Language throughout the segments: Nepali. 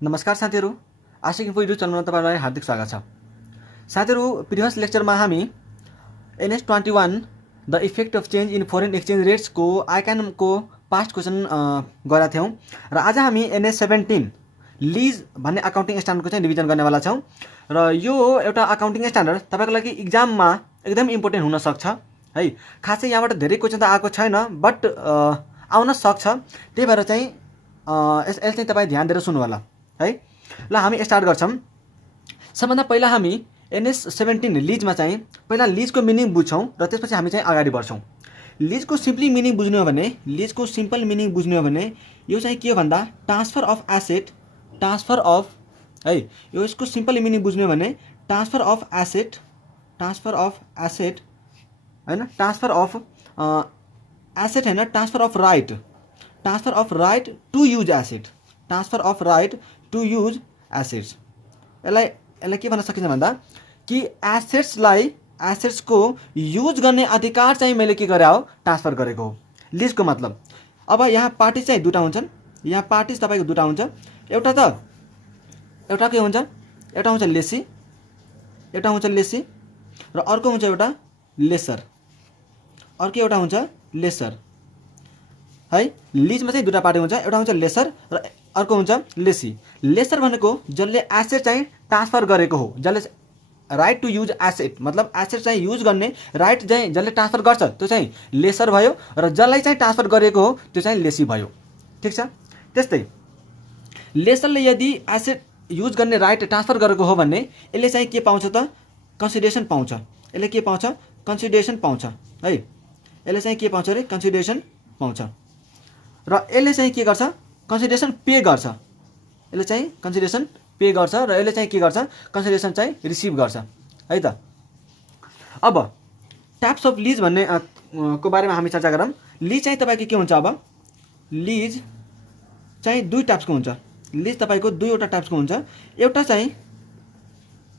नमस्कार साथीहरू, आशिक इन्फो युट्युब च्यानलमा तपाईलाई हार्दिक स्वागत छ। साथीहरू, प्रिभियस लेक्चरमा हामी NS21 the effect of change in foreign exchange rates को आइकन को पास्ट क्वेसन गरेका थियौं र आज हामी NS17 लीज भन्ने अकाउन्टिङ स्ट्यान्डर्डको चाहिँ रिभिजन गर्नेवाला छौं र यो एउटा अकाउन्टिङ स्ट्यान्डर्ड तपाईको लागि एक्जाममा एकदम इम्पोर्टेन्ट हुन सक्छ है। खासै यहाँबाट धेरै क्वेसन त आएको छैन बट आउन सक्छ, त्यही भएर चाहिँ यसले चाहिँ तपाई ध्यान दिएर सुन्नु होला है। ल हामी स्टार्ट गर्छौं। सबभन्दा पहिला हामी NS17 लीजमा चाहिँ पहिला लीजको मिनिङ बुझ्छौं र त्यसपछि हामी चाहिँ अगाडि बढ्छौं। लीजको सिम्पली मिनिङ बुझ्नु हो भने, लीजको सिम्पल मिनिङ बुझ्नु हो भने यो चाहिँ के हो भन्दा transfer of asset, transfer of है। यो यसको सिम्पल मिनिङ बुझ्नु हो भने transfer of asset, transfer of asset हैन, ट्रान्सफर अफ एसेट हैन, transfer of right, transfer of right to use asset, transfer of right to use assets. यसलाई के भन्न सकिन्छ भन्दा कि एसेट्सको युज गर्ने अधिकार चाहिँ मैले के गरे हो, ट्रान्सफर गरेको हो। लीजको मतलब अब यहाँ पार्टी चाहिँ दुटा हुन्छन्, यहाँ पार्टीज तपाईको दुटा हुन्छ। एउटा के हुन्छ, एउटा हुन्छ लेसी, एउटा हुन्छ लेसी र अर्को हुन्छ एउटा लेसर, अर्को एउटा हुन्छ लेसर है। लीजमा चाहिँ दुटा पार्टी हुन्छ, एउटा हुन्छ लेसर र अर्को हुन्छ लेसी। लेसर भनेको जसले एसेट चाहिँ ट्रान्सफर गरेको हो, जसले राइट टु युज एसेट मतलब एसेट चाहिँ युज गर्ने राइट चाहिँ जसले ट्रान्सफर गर्छ त्यो चाहिँ लेसर भयो र जसलाई चाहिँ ट्रान्सफर गरेको हो त्यो चाहिँ लेसी भयो। ठीक छ। त्यस्तै लेसरले यदि एसेट युज गर्ने राइट ट्रान्सफर गरेको हो भने यसले चाहिँ के पाउँछ त, कन्सिडरेसन पाउँछ। यसले के पाउँछ, कन्सिडरेसन पाउँछ है। यसले चाहिँ के पाउँछ रे, कन्सिडरेसन पाउँछ र यसले चाहिँ के गर्छ, कन्सिडरेसन पे गर्छ। यसले चाहिँ कन्सिडरेसन पे गर्छ र यसले चाहिँ के गर्छ, कन्सिडरेसन चाहिँ रिसिभ गर्छ है त। अब टाइप्स अफ लीज भन्ने को बारेमा हामी चर्चा गरौँ। लीज चाहिँ तपाईको के हुन्छ, अब लीज चाहिँ दुई टाइप्सको हुन्छ। लीज तपाईको दुईवटा टाइप्सको हुन्छ।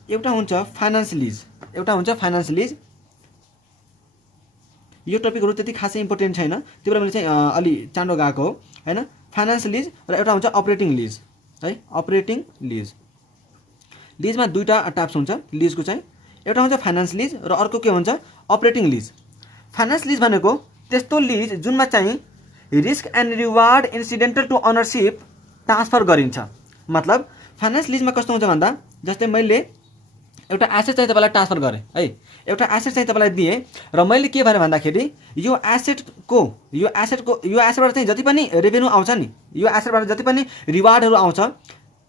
एउटा हुन्छ फाइनान्स लीज, एउटा हुन्छ फाइनान्स लीज। यो टपिकहरु त्यति खासै इम्पोर्टेन्ट छैन, त्यो भएर मैले चाहिँ अलि चाँडो गएको हो हैन। फाइनान्स लीज र एउटा हुन्छ अपरेटिङ लीज है, अपरेटिङ लीज। लीजमा दुईटा टाइप्स हुन्छ लीजको चाहिँ, एउटा हुन्छ फाइनान्स लीज र अर्को के हुन्छ, अपरेटिङ लीज। फाइनान्स लीज भनेको त्यस्तो लीज जुनमा चाहिँ risk and reward incidental to ownership transfer गरिन्छ। मतलब फाइनान्स लीजमा कस्तो हुन्छ भन्दा जस्तै मैले एउटा एसेट चाहिँ तपाईलाई ट्रान्सफर गरे है, एउटा एसेट चाहिँ तपाईलाई दिए र मैले के भने भन्दाखेरि यो एसेटबाट चाहिँ जति पनि रेभेन्यू आउँछ नि, यो एसेटबाट जति पनि रिवार्डहरु आउँछ,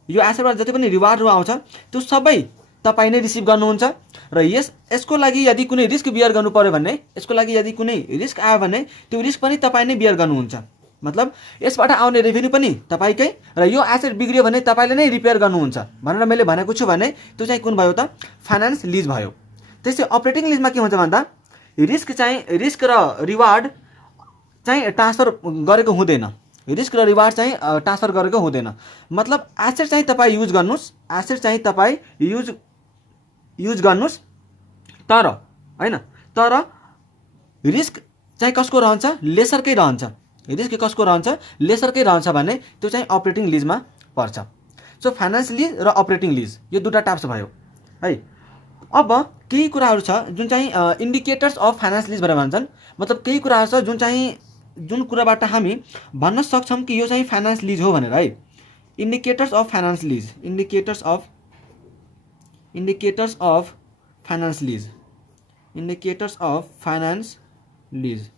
यो एसेटबाट जति पनि रिवार्डहरु आउँछ त्यो सबै तपाई नै रिसिभ गर्नुहुन्छ र यसको लागि यदि कुनै रिस्क बियर गर्नु पर्यो भने, यसको लागि यदि कुनै रिस्क आयो भने त्यो रिस्क पनि तपाई नै बियर गर्नुहुन्छ। मतलब यसबाट आउने रेभेन्यू पनि तपाईकै र यो एसेट बिग्रियो भने तपाईले नै रिपेयर गर्नुहुन्छ भनेर मैले भनेको छु भने त्यो चाहिँ कुन भयो त, फाइनान्स लीज भयो। त्यसै अपरेटिङ लीजमा के हुन्छ भन्दा रिस्क र रिवार्ड चाहिँ ट्रान्सफर गरेको हुँदैन, रिस्क र रिवार्ड चाहिँ ट्रान्सफर गरेको हुँदैन। मतलब एसेट चाहिँ तपाई युज गर्नुस्, एसेट चाहिँ तपाई युज गर्नुस् तर हैन, तर रिस्क चाहिँ कसको रहन्छ, लेसरकै रहन्छ। रिस्क कसको रहन्छ, लेसरकै रहन्छ भने त्यो चाहिँ अपरेटिङ लीजमा पर्छ। सो फाइनान्स लीज र अपरेटिङ लीज यो दुटा टाइप्स भयो है। अब केही कुराहरु छ जुन चाहिँ इन्डिकेटर्स अफ फाइनान्स लीज भनेर भन्छन्। मतलब केही कुराहरु छ जुन कुराबाट हामी भन्न सक्छौं कि यो चाहिँ फाइनान्स लीज हो भनेर है। Indicators of finance lease, indicators of finance lease, indicators of finance lease,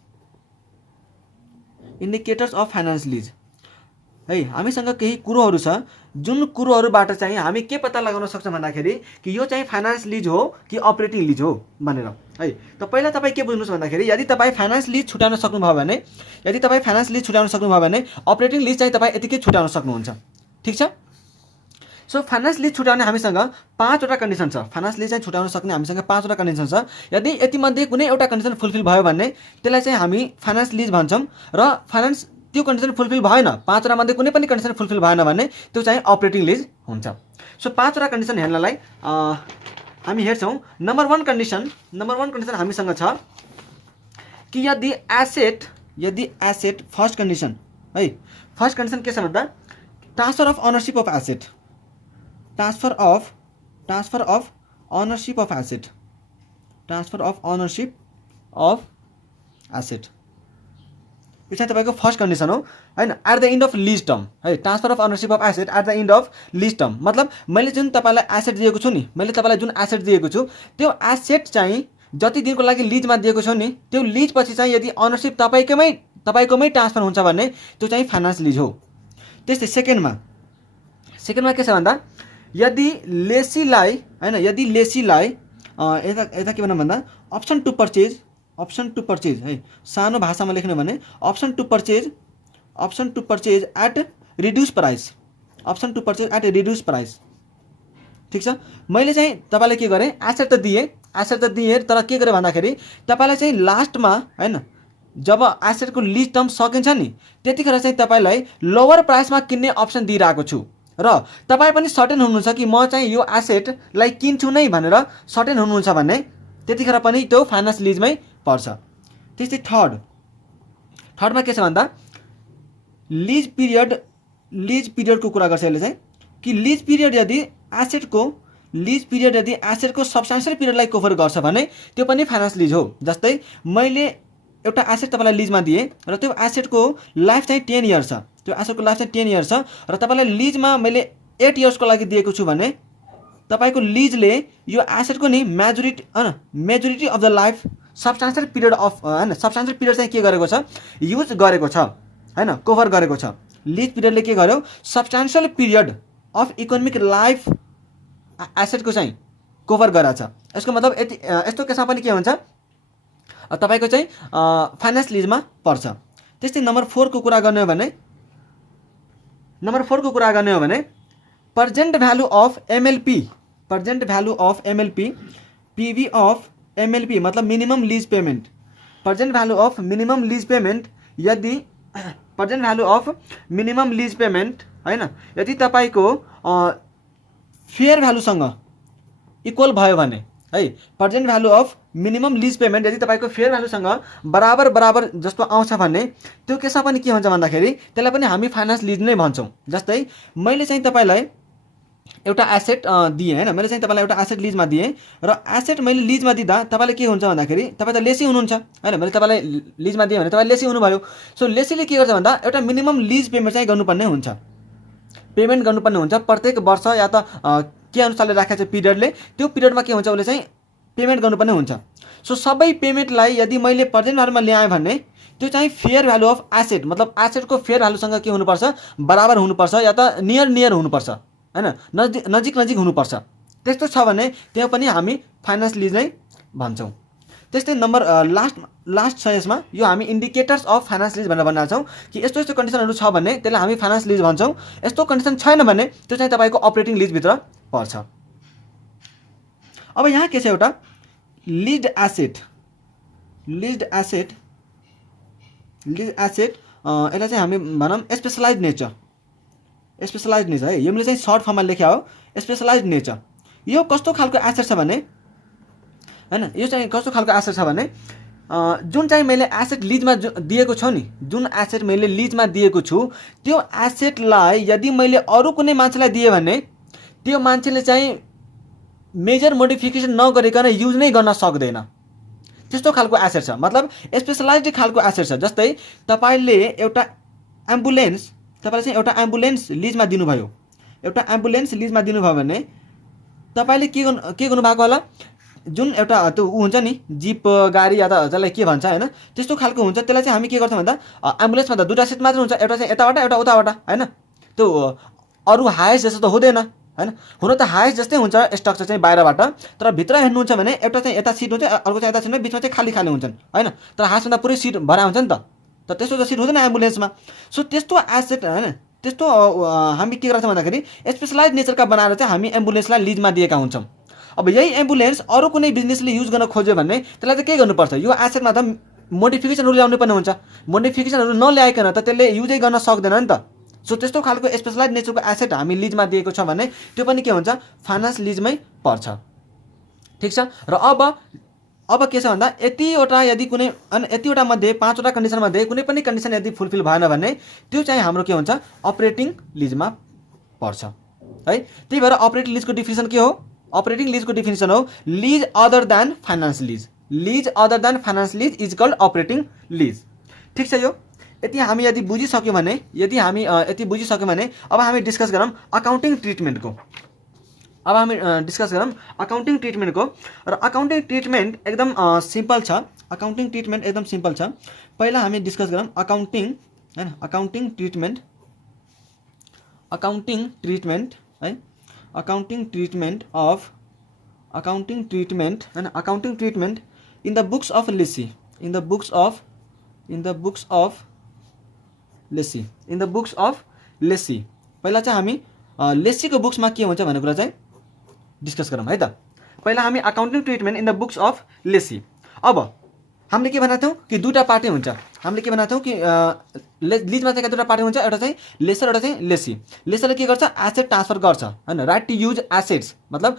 indicators of finance lease है। हामीसँग केही कुरोहरु छ जुन कुरोहरुबाट चाहिँ हामी के पत्ता लगाउन सक्छौं भन्दाखेरि कि यो चाहिँ फाइनान्स लीज हो कि अपरेटिङ लीज हो भनेर है। त पहिला तपाई के बुझ्नुस् भन्दाखेरि यदि तपाई फाइनान्स लीज छुटाउन सक्नुभयो भने, यदि तपाई फाइनान्स लीज छुटाउन सक्नुभयो भने अपरेटिङ लीज चाहिँ तपाई यतिकै छुटाउन सक्नुहुन्छ। ठीक छ। सो फाइनान्स लीज छुटाउने हामीसँग 5 वटा कन्डिसन छ। फाइनान्स लीज चाहिँ छुटाउन सक्ने हामीसँग 5 वटा कन्डिसन छ। यदि यति मध्ये कुनै एउटा कन्डिसन फुलफिल भयो भने त्यसलाई चाहिँ हामी फाइनान्स लीज भन्छौं र फाइनान्स त्यो कन्डिसन फुलफिल भएन, 5 वटा मध्ये कुनै पनि कन्डिसन फुलफिल भएन भने त्यो चाहिँ अपरेटिङ लीज हुन्छ। सो 5 वटा कन्डिसन हेर्नलाई हामी हेर्छौं। नम्बर 1 कन्डिसन हामीसँग छ कि यदि एसेट फर्स्ट कन्डिसन है, फर्स्ट कन्डिसन के छ भन्दा transfer of ownership of asset, transfer of ownership of asset, transfer of ownership of asset. यो चाहिँ तपाईँको फर्स्ट कन्डिसन हो हैन, at the end of lease term है। Transfer of ownership of asset at the end of lease term मतलब मैले जुन तपाईँलाई एसेट दिएको छु नि, मैले तपाईँलाई जुन एसेट दिएको छु त्यो एसेट चाहिँ जति दिनको लागि लिजमा दिएको छु नि, त्यो लिज पछि चाहिँ यदि अनरसिप तपाईँकोमै ट्रान्सफर हुन्छ भने त्यो चाहिँ फाइनेन्स लिज हो। त्यस्तै सेकेन्डमा के छ भन्दा यदि लेसीलाई हैन, यदि लेसीलाई यता के भन्नु भन्दा अप्सन टु पर्चेज है, सानो भाषामा लेख्नु भने option to purchase at reduce price, option to purchase at reduce price. ठिक छ, मैले चाहिँ तपाईँलाई के गरेँ, एसेट त दिएँ तर के गरेँ भन्दाखेरि तपाईँलाई चाहिँ लास्टमा हैन जब एसेटको लिज टर्म सकिन्छ नि त्यतिखेर चाहिँ तपाईँलाई लोवर प्राइसमा किन्ने अप्सन दिइरहेको छु र तपाईँ पनि सर्टेन हुनुहुन्छ कि म चाहिँ यो एसेटलाई किन्छु नै भनेर सर्टेन हुनुहुन्छ भने त्यतिखेर पनि त्यो फाइनेन्स लिजमै पर्छ। त्यस्तै थर्डमा के छ भन्दा लिज पिरियडको कुरा गर्छ यसले चाहिँ कि लिज पिरियड यदि एसेटको सब्स्टान्सियल पिरियडलाई कभर गर्छ भने त्यो पनि फाइनेन्स लिज हो। जस्तै मैले एउटा एसेट तपाईँलाई लिजमा दिएँ र त्यो एसेटको लाइफ चाहिँ 10 इयर्स छ, त्यो एसेटको लाइफ चाहिँ 10 इयर्स छ र तपाईँलाई लिजमा मैले 8 इयर्सको लागि दिएको छु भने तपाईँको लिजले यो एसेटको नि majority of the life substantial period चाहिँ के गरेको छ, युज गरेको छ हैन, कभर गरेको छ। लिज पिरियडले के गर्यो, सब्स्टान्सियल पिरियड अफ इकोनोमिक लाइफ एसेटको चाहिँ कभर गराएको छ। यसको मतलब यस्तो केसमा पनि के हुन्छ तपाईँको चाहिँ फाइनेन्स लिजमा पर्छ। त्यस्तै नम्बर 4 को कुरा गर्ने हो भने present value of MLP PV of MLP मतलब minimum lease payment, present value of minimum lease payment यदि present value of minimum lease payment हैन यदि तपाईँको फेयर भ्यालुसँग इक्वल भयो भने है, present value of minimum lease payment यदि तपाईँको फेयर भ्यालुसँग बराबर जस्तो आउँछ भने त्यो केसमा पनि के हुन्छ भन्दाखेरि त्यसलाई पनि हामी फाइनेन्स लिज नै भन्छौँ। जस्तै मैले चाहिँ तपाईँलाई एउटा एसेट दिएँ हैन, मैले चाहिँ तपाईँलाई एउटा एसेट लिजमा दिएँ र एसेट मैले लिजमा दिँदा तपाईँले के हुन्छ भन्दाखेरि तपाईँ त लेसी हुनुहुन्छ हैन, मैले तपाईँलाई लिजमा दिएँ भने तपाईँ लेसी हुनुभयो। सो लेसीले के गर्छ भन्दा एउटा मिनिमम लिज पेमेन्ट चाहिँ गर्नुपर्ने हुन्छ प्रत्येक वर्ष या त के अनुसारले राखेको छ पिरियडले, त्यो पिरियडमा के हुन्छ उसले चाहिँ पेमेन्ट गर्नुपर्ने हुन्छ। सो सबै पेमेन्टलाई यदि मैले प्रेजेन्ट भ्यालुमा ल्याएँ भने त्यो चाहिँ फेयर भ्यालु अफ एसेट मतलब एसेटको फेयर भ्यालुसँग के हुनुपर्छ, बराबर हुनुपर्छ या त नियर हुनुपर्छ हैन, नजिक हुनुपर्छ। त्यस्तो छ भने त्यो पनि हामी फाइनेन्स लिज नै भन्छौँ। त्यस्तै नम्बर लास्ट छ यसमा, यो हामी इन्डिकेटर्स अफ फाइनेन्स लिज भनेर भनिरहेको छौँ कि यस्तो कन्डिसनहरू छ भने त्यसलाई हामी फाइनेन्स लिज भन्छौँ। यस्तो कन्डिसन छैन भने त्यो चाहिँ तपाईँको अपरेटिङ लिजभित्र पर्छ। अब यहाँ के छ एउटा लिज्ड एसेट यसलाई चाहिँ हामी भनौँ स्पेसलाइज नेचर है, यो मैले चाहिँ सर्ट फर्ममा लेख्या हो स्पेसलाइज नेचर। यो कस्तो खालको एसेट छ भने हैन, यो चाहिँ कस्तो खालको एसेट छ भने जुन चाहिँ मैले एसेट लिजमा दिएको छु नि, जुन एसेट मैले लिजमा दिएको छु त्यो एसेटलाई यदि मैले अरू कुनै मान्छेलाई दिएँ भने त्यो मान्छेले चाहिँ मेजर मोडिफिकेसन नगरिकन युज नै गर्न सक्दैन, त्यस्तो खालको एसेट छ। मतलब स्पेसलाइज्ड खालको एसेट छ। जस्तै तपाईँले एउटा एम्बुलेन्स लिजमा दिनुभयो, भने तपाईँले के गर्नुभएको होला, जुन एउटा त्यो हुन्छ नि जिप गाडी या त जसलाई के भन्छ हैन त्यस्तो खालको हुन्छ, त्यसलाई चाहिँ हामी के गर्छौँ भन्दा एम्बुलेन्समा त दुईटा सिट मात्र हुन्छ, एउटा चाहिँ यताबाट एउटा उताबाट हैन, त्यो अरू हाइस्ट जस्तो त हुँदैन हैन। हुन त हाइस्ट जस्तै हुन्छ स्ट्रक्चर चाहिँ बाहिरबाट, तर भित्र हेर्नुहुन्छ भने एउटा चाहिँ यता सिट हुन्छ अर्को चाहिँ यता सिट, बिचमा चाहिँ खाली हुन्छन् हैन, तर हाइस्टमा पुरै सिट भरा हुन्छ नि त त्यस्तो त सिट हुँदैन एम्बुलेन्समा। सो त्यस्तो एसेट हैन, त्यस्तो हामी के गर्छौँ भन्दाखेरि स्पेसलाइज नेचरका बनाएर चाहिँ हामी एम्बुलेन्सलाई लिजमा दिएका हुन्छौँ। अब यही एम्बुलेन्स अरू कुनै बिजनेसले युज गर्न खोज्यो भने त्यसलाई चाहिँ के गर्नुपर्छ, यो एसेटमा त मोडिफिकेसनहरू ल्याउनु पर्ने हुन्छ, मोडिफिकेसनहरू नल्याइकन त त्यसले युजै गर्न सक्दैन नि त। सो त्यस्तो खालको स्पेसलाइज नेचरको एसेट हामी लिजमा दिएको छ भने त्यो पनि के हुन्छ, फाइनेन्स लिजमै पर्छ। ठिक छ। र अब के छ भन्दा यतिवटा मध्ये 5वटा कन्डिसन मध्ये कुनै पनि कन्डिसन यदि फुलफिल भएन भने त्यो चाहिँ हाम्रो के हुन्छ, अपरेटिङ लिजमा पर्छ। है। त्यही भएर अपरेटिङ लिजको डिफिनिसन के हो? अपरेटिङ लिजको डिफिनिसन हो lease other than finance lease. Lease other than finance lease is called operating lease. ठिक छ। यो यति हामी यदि बुझिसक्यौँ भने अब हामी डिस्कस गरौँ अकाउन्टिङ ट्रिटमेन्टको। अब हामी डिस्कस गरौँ अकाउन्टिङ ट्रिटमेन्टको। र अकाउन्टिङ ट्रिटमेन्ट एकदम सिम्पल छ। अकाउन्टिङ ट्रिटमेन्ट एकदम सिम्पल छ। पहिला हामी डिस्कस गरौँ अकाउन्टिङ हैन, अकाउन्टिङ ट्रिटमेन्ट है, अकाउन्टिङ ट्रिटमेन्ट हैन, accounting treatment in the books of lessee, in the books of lessee. पहिला चाहिँ हामी लेसीको बुक्समा के हुन्छ भन्ने कुरा चाहिँ डिस्कस गरौँ है त। पहिला हामी accounting treatment in the books of lessee. अब हामीले के भनेको थियौँ कि दुईवटा पार्टी हुन्छ। हामीले के भनेको थियौँ कि लिजमा चाहिँ दुईवटा पार्टी हुन्छ, एउटा चाहिँ लेसर, एउटा चाहिँ लेसी। लेसरले के गर्छ? एसेट ट्रान्सफर गर्छ हैन, राइट टु युज एसेट्स, मतलब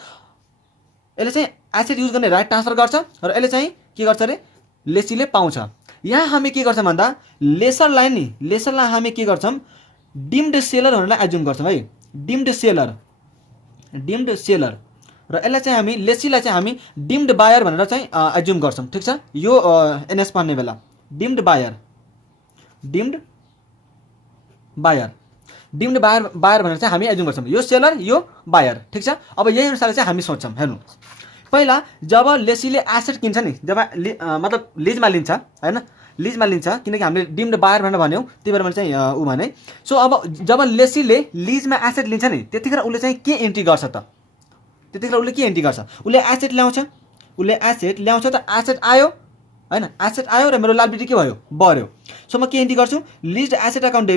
यसले चाहिँ एसेट युज गर्ने राइट ट्रान्सफर गर्छ र यसले चाहिँ के गर्छ अरे लेसीले पाउँछ। यहाँ हामी के गर्छौँ भन्दा लेसरलाई हामी के गर्छौँ? डिम्ड सेलर भनेर एज्युम गर्छौँ है, डिम्ड सेलर र यसलाई चाहिँ हामी लेसीलाई चाहिँ हामी डिम्ड बायर भनेर चाहिँ एज्युम गर्छौँ। ठिक छ। यो एनएस पढ्ने बेला डिम्ड बायर भनेर चाहिँ हामी एज्युम गर्छौँ। यो सेलर, यो बायर। ठिक छ। अब यही अनुसारले चाहिँ हामी सोच्छौँ। हेर्नु, पहिला जब लेसीले एसेट किन्छ नि, जब मतलब लिजमा लिन्छ हैन, लिजमा लिन्छ, किनकि हामीले डिम्ड बायर भनेर भन्यौँ, त्यही भएर मैले चाहिँ ऊ भने। सो अब जब लेसीले लिजमा एसेट लिन्छ नि, त्यतिखेर उसले चाहिँ के एन्ट्री गर्छ त? त्यतिखेर उसले के एन्ट्री गर्छ? उसले एसेट ल्याउँछ त एसेट आयो हैन, एसेट आयो र मेरो लायबिलिटी के भयो? बढ्यो। सो म के एन्ट्री गर्छु? लिज्ड एसेट अकाउन्ट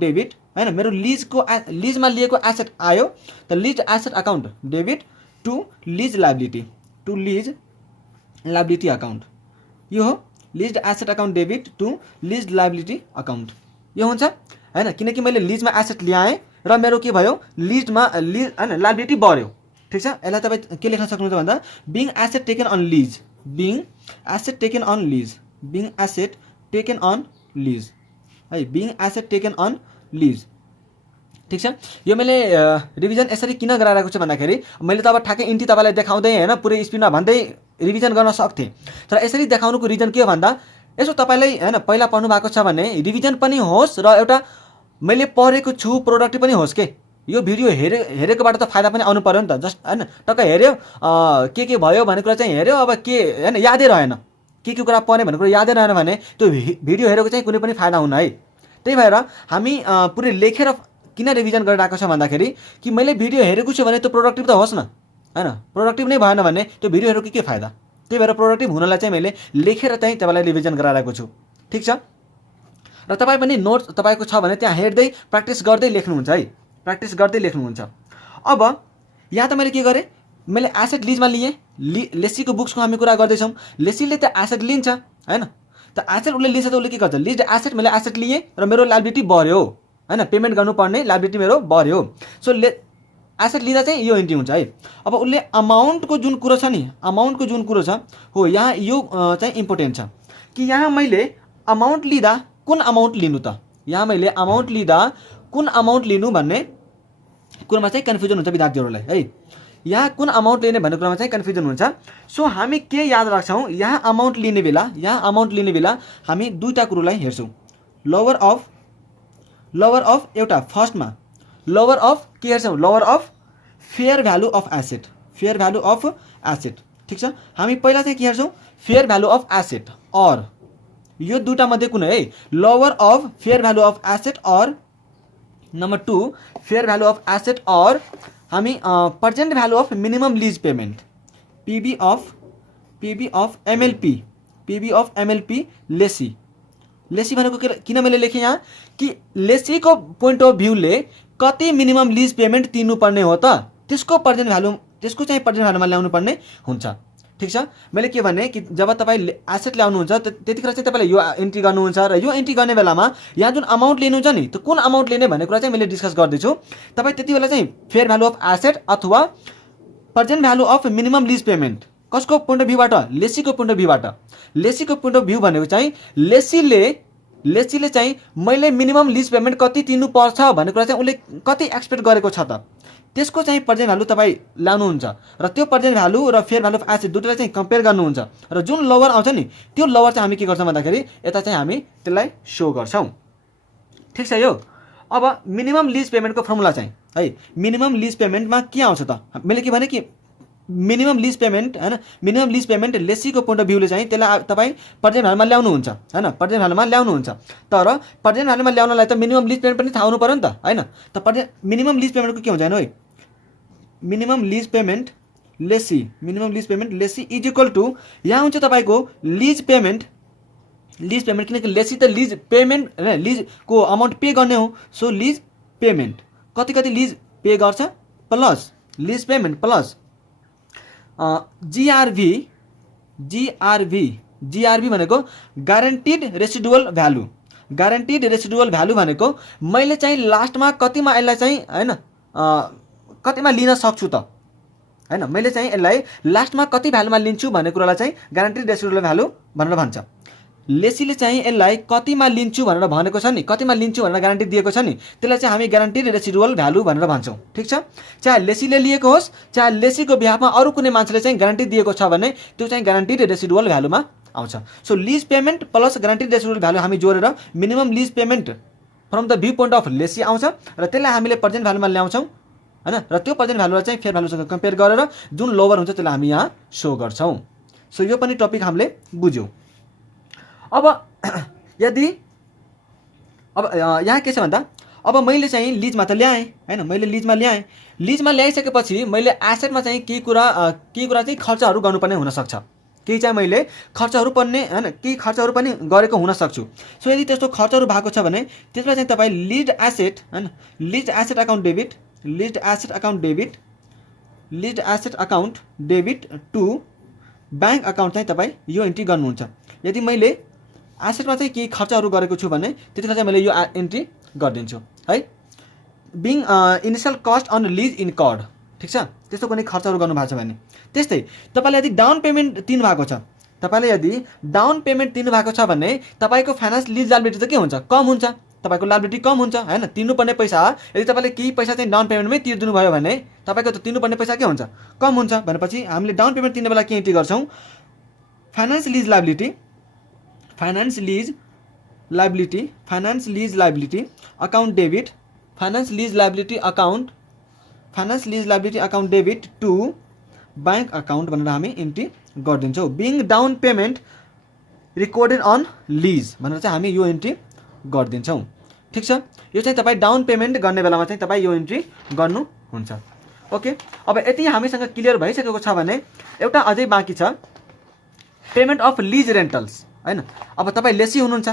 डेबिट हैन, मेरो लिजमा लिएको एसेट आयो त leased asset account debit to lease liability account. यो हो leased asset account debit to lease liability account. यो हुन्छ हैन, किनकि मैले लिजमा एसेट ल्याएँ र मेरो के भयो? लिजमा हैन लायबिलिटी बढ्यो। ठिक छ। यसलाई तपाईँ के लेख्न सक्नुहुन्छ भन्दा being asset taken on lease. ठिक छ। यो मैले रिभिजन यसरी किन गराइरहेको छु भन्दाखेरि मैले त अब ठ्याक्कै इन्ट्री तपाईँलाई देखाउँदै हैन पुरै स्पिडमा भन्दै रिभिजन गर्न सक्थेँ, तर यसरी देखाउनुको रिजन के हो भन्दा यसो तपाईँलाई हैन पहिला पढ्नु भएको छ भने रिभिजन पनि होस् र एउटा मैले पढेको छु प्रोडक्टिभ पनि होस्। के यो भिडियो हेरेकोबाट त फाइदा पनि आउनु पर्यो नि त। जस्ट हैन टक्क हेऱ्यो के भयो भन्ने कुरा चाहिँ हेऱ्यो, अब के हैन यादै रहेन, के कुरा पढ्ने भन्ने कुरा यादै रहेन भने त्यो भिडियो हेरेको चाहिँ कुनै पनि फाइदा हुन्न है। त्यही भएर हामी पुरै लेखेर किन रिभिजन गरिरहेको छ भन्दाखेरि कि मैले भिडियो हेरेको छु भने त्यो प्रोडक्टिभ त होस् न हैन, प्रोडक्टिभ नै भएन भने त्यो भिडियो हेरेको के फाइदा? त्यही भएर प्रोडक्टिभ हुनलाई चाहिँ मैले लेखेर चाहिँ तपाईँलाई रिभिजन गराइरहेको छु। ठिक छ। र तपाईँ पनि नोट्स तपाईँको छ भने त्यहाँ हेर्दै प्र्याक्टिस गर्दै लेख्नुहुन्छ है, प्र्याक्टिस गर्दै लेख्नुहुन्छ। अब यहाँ त मैले के गरेँ? मैले एसेट लिजमा लिएँ। लेसीको बुक्सको हामी कुरा गर्दैछौँ। लेसीले त एसेट लिन्छ हैन, त एसेट उसले लिन्छ त उसले के गर्छ? लिज्ड एसेट, मैले एसेट लिएँ र मेरो लायबिलिटी बढ्यो हैन, पेमेन्ट गर्नुपर्ने लायबिलिटी मेरो बढ्यो। सो एसेट लिँदा चाहिँ यो एन्ट्री हुन्छ है। अब उसले अमाउन्टको जुन कुरो छ नि, अमाउन्टको जुन कुरो छ हो यहाँ यो चाहिँ इम्पोर्टेन्ट छ कि यहाँ मैले अमाउन्ट लिँदा कुन अमाउन्ट लिनु त? यहाँ मैले अमाउन्ट लिँदा कुन अमाउन्ट लिनु भन्ने कुरामा चाहिँ कन्फ्युजन हुन्छ विद्यार्थीहरूलाई है। यहाँ कुन अमाउन्ट लिने भन्ने कुरामा चाहिँ कन्फ्युजन हुन्छ। सो हामी के याद राख्छौँ? यहाँ अमाउन्ट लिने बेला हामी दुईवटा कुरोलाई हेर्छौँ। लोवर अफ एउटा फर्स्टमा लोवर अफ के हेर्छौँ? Lower of fair value of asset, ठिक छ। हामी पहिला चाहिँ के हेर्छौँ? Fair value of asset or यो दुईटा मध्ये कुनै है? Lower of fair value of asset or number 2 fair value of asset or हामी present value of minimum lease payment PV of MLP lessee भनेको किन मैले लेखेँ यहाँ कि लेसीको पोइन्ट अफ भ्यूले कति मिनिमम लिज पेमेन्ट तिर्नुपर्ने हो त त्यसको चाहिँ प्रेजेन्ट भ्यालुमा ल्याउनु पर्ने हुन्छ। ठिक छ। मैले के भने कि जब तपाईँ एसेट ल्याउनुहुन्छ त्यतिखेर चाहिँ तपाईँले यो एन्ट्री गर्नुहुन्छ र यो एन्ट्री गर्ने बेलामा यहाँ जुन अमाउन्ट लिनुहुन्छ नि त्यो कुन अमाउन्ट लिने भन्ने कुरा चाहिँ मैले डिस्कस गर्दैछु। तपाईँ त्यति बेला चाहिँ फेयर भ्यालु अफ एसेट अथवा present value of minimum lease payment कसको पोइन्ट अफ भ्यूबाट? लेसीको पोइन्ट अफ भ्यूबाट। लेसीको पोइन्ट अफ भ्यू भनेको चाहिँ लेसीले लेसीले चाहिँ मैले मिनिमम लिज पेमेन्ट कति तिर्नुपर्छ भन्ने कुरा चाहिँ उसले कति एक्सपेक्ट गरेको छ त त्यसको चाहिँ प्रेजेन्ट भ्यालु तपाईँ ल्याउनुहुन्छ र त्यो प्रेजेन्ट भ्यालु र फेयर भ्यालु अफ एसेट दुईटालाई चाहिँ कम्पेयर गर्नुहुन्छ र जुन लोवर आउँछ नि त्यो लोवर चाहिँ हामी के गर्छौँ भन्दाखेरि यता चाहिँ हामी त्यसलाई सो गर्छौँ। ठिक छ यो। अब मिनिमम लिज पेमेन्टको फर्मुला चाहिँ है मिनिमम लिज पेमेन्टमा के आउँछ त मैले के भने कि मिनिमम लिज पेमेन्ट हैन मिनिमम लिज पेमेन्ट लेसीको पोइन्ट अफ भ्यूले चाहिँ त्यसलाई तपाईँ प्रेजेन्ट भ्यालुमा ल्याउनुहुन्छ हैन प्रेजेन्ट भ्यालुमा ल्याउनुहुन्छ तर प्रेजेन्ट भ्यालुमा ल्याउनलाई त मिनिमम लिज पेमेन्ट पनि थाहा हुनु पर्यो नि त हैन त मिनिमम लिज पेमेन्टको के हुन्छ हेर्नु है minimum lease payment lessee is equal to यहाँ हुन्छ तपाईँको लिज पेमेन्ट किनकि लेसी त लिज पेमेन्ट हैन लिजको अमाउन्ट पे गर्ने हो सो लिज पेमेन्ट कति लिज पे गर्छ प्लस लिज पेमेन्ट प्लस जीआरभी भनेको ग्यारेन्टिड रेसिडुअल भ्यालु भनेको मैले चाहिँ लास्टमा कतिमा यसलाई चाहिँ हैन कतिमा लिन सक्छु त हैन मैले चाहिँ यसलाई लास्टमा कति भ्यालुमा लिन्छु भन्ने कुरालाई चाहिँ ग्यारेन्टिड रेसिडुअल भ्यालु भनेर भन्छ। लेसीले चाहिँ यसलाई कतिमा लिन्छु भनेर भनेको छ नि कतिमा लिन्छु भनेर ग्यारेन्टी दिएको छ नि त्यसलाई चाहिँ हामी ग्यारेन्टिड रेसिडुअल भ्यालु भनेर भन्छौँ। ठिक छ। चाहे लेसीले लिएको होस् चाहे लेसीको बिहाफमा अरू कुनै मान्छेले चाहिँ ग्यारेन्टी दिएको छ भने त्यो चाहिँ ग्यारेन्टिड रेसिडुअल भ्यालुमा आउँछ। So lease payment plus guaranteed residual value हामी जोडेर minimum lease payment from the view point of lessee आउँछ र त्यसलाई हामीले प्रेजेन्ट भ्यालुमा ल्याउँछौँ हैन र त्यो प्रेजेन्ट भ्यालुलाई चाहिँ फेयर भ्यालुसँग कम्पेयर गरेर जुन लोवर हुन्छ त्यसलाई हामी यहाँ सो गर्छौँ। सो यो पनि टपिक हामीले बुझ्यौँ। अब यदि अब यहाँ के छ भन्दा अब मैले चाहिँ लिजमा त ल्याएँ हैन मैले लिजमा ल्याइसकेपछि मैले एसेटमा चाहिँ केही कुरा चाहिँ खर्चहरू गर्नुपर्ने हुनसक्छ केही चाहिँ मैले खर्चहरू पर्ने हैन केही खर्चहरू पनि गरेको हुन सक्छु। सो यदि त्यस्तो खर्चहरू भएको छ भने त्यसमा चाहिँ तपाईँ lease asset account debit to bank account चाहिँ तपाईँ यो इन्ट्री गर्नुहुन्छ। यदि मैले एसेटमा चाहिँ केही खर्चहरू गरेको छु भने त्यतिखेर चाहिँ मैले यो इन्ट्री गरिदिन्छु है। Being initial cost on lease incurred ठिक छ त्यस्तो कुनै खर्चहरू गर्नुभएको छ भने। त्यस्तै तपाईँले यदि डाउन पेमेन्ट दिनुभएको छ भने तपाईँको फाइनेन्स लिज लायबिलिटी त के हुन्छ कम हुन्छ तपाईँको लायबिलिटी कम हुन्छ हैन तिर्नुपर्ने पैसा यदि तपाईँले केही पैसा चाहिँ डाउन पेमेन्टमै तिर्दिनु भयो भने तपाईँको त तिर्नुपर्ने पैसा के हुन्छ कम हुन्छ भनेपछि हामीले डाउन पेमेन्ट तिर्ने बेला के इन्ट्री गर्छौँ finance lease liability account debit finance lease liability account debit to bank account भनेर हामी इन्ट्री गरिदिन्छौँ। Being down payment recorded on lease भनेर चाहिँ हामी यो इन्ट्री गरिदिन्छौँ। ठिक छ। यो चाहिँ तपाईँ डाउन पेमेन्ट गर्ने बेलामा चाहिँ तपाईँ यो इन्ट्री गर्नुहुन्छ। ओके अब यति हामीसँग क्लियर भइसकेको छ भने एउटा अझै बाँकी छ पेमेन्ट अफ लिज रेन्टल्स हैन। अब तपाईँ लेसी हुनुहुन्छ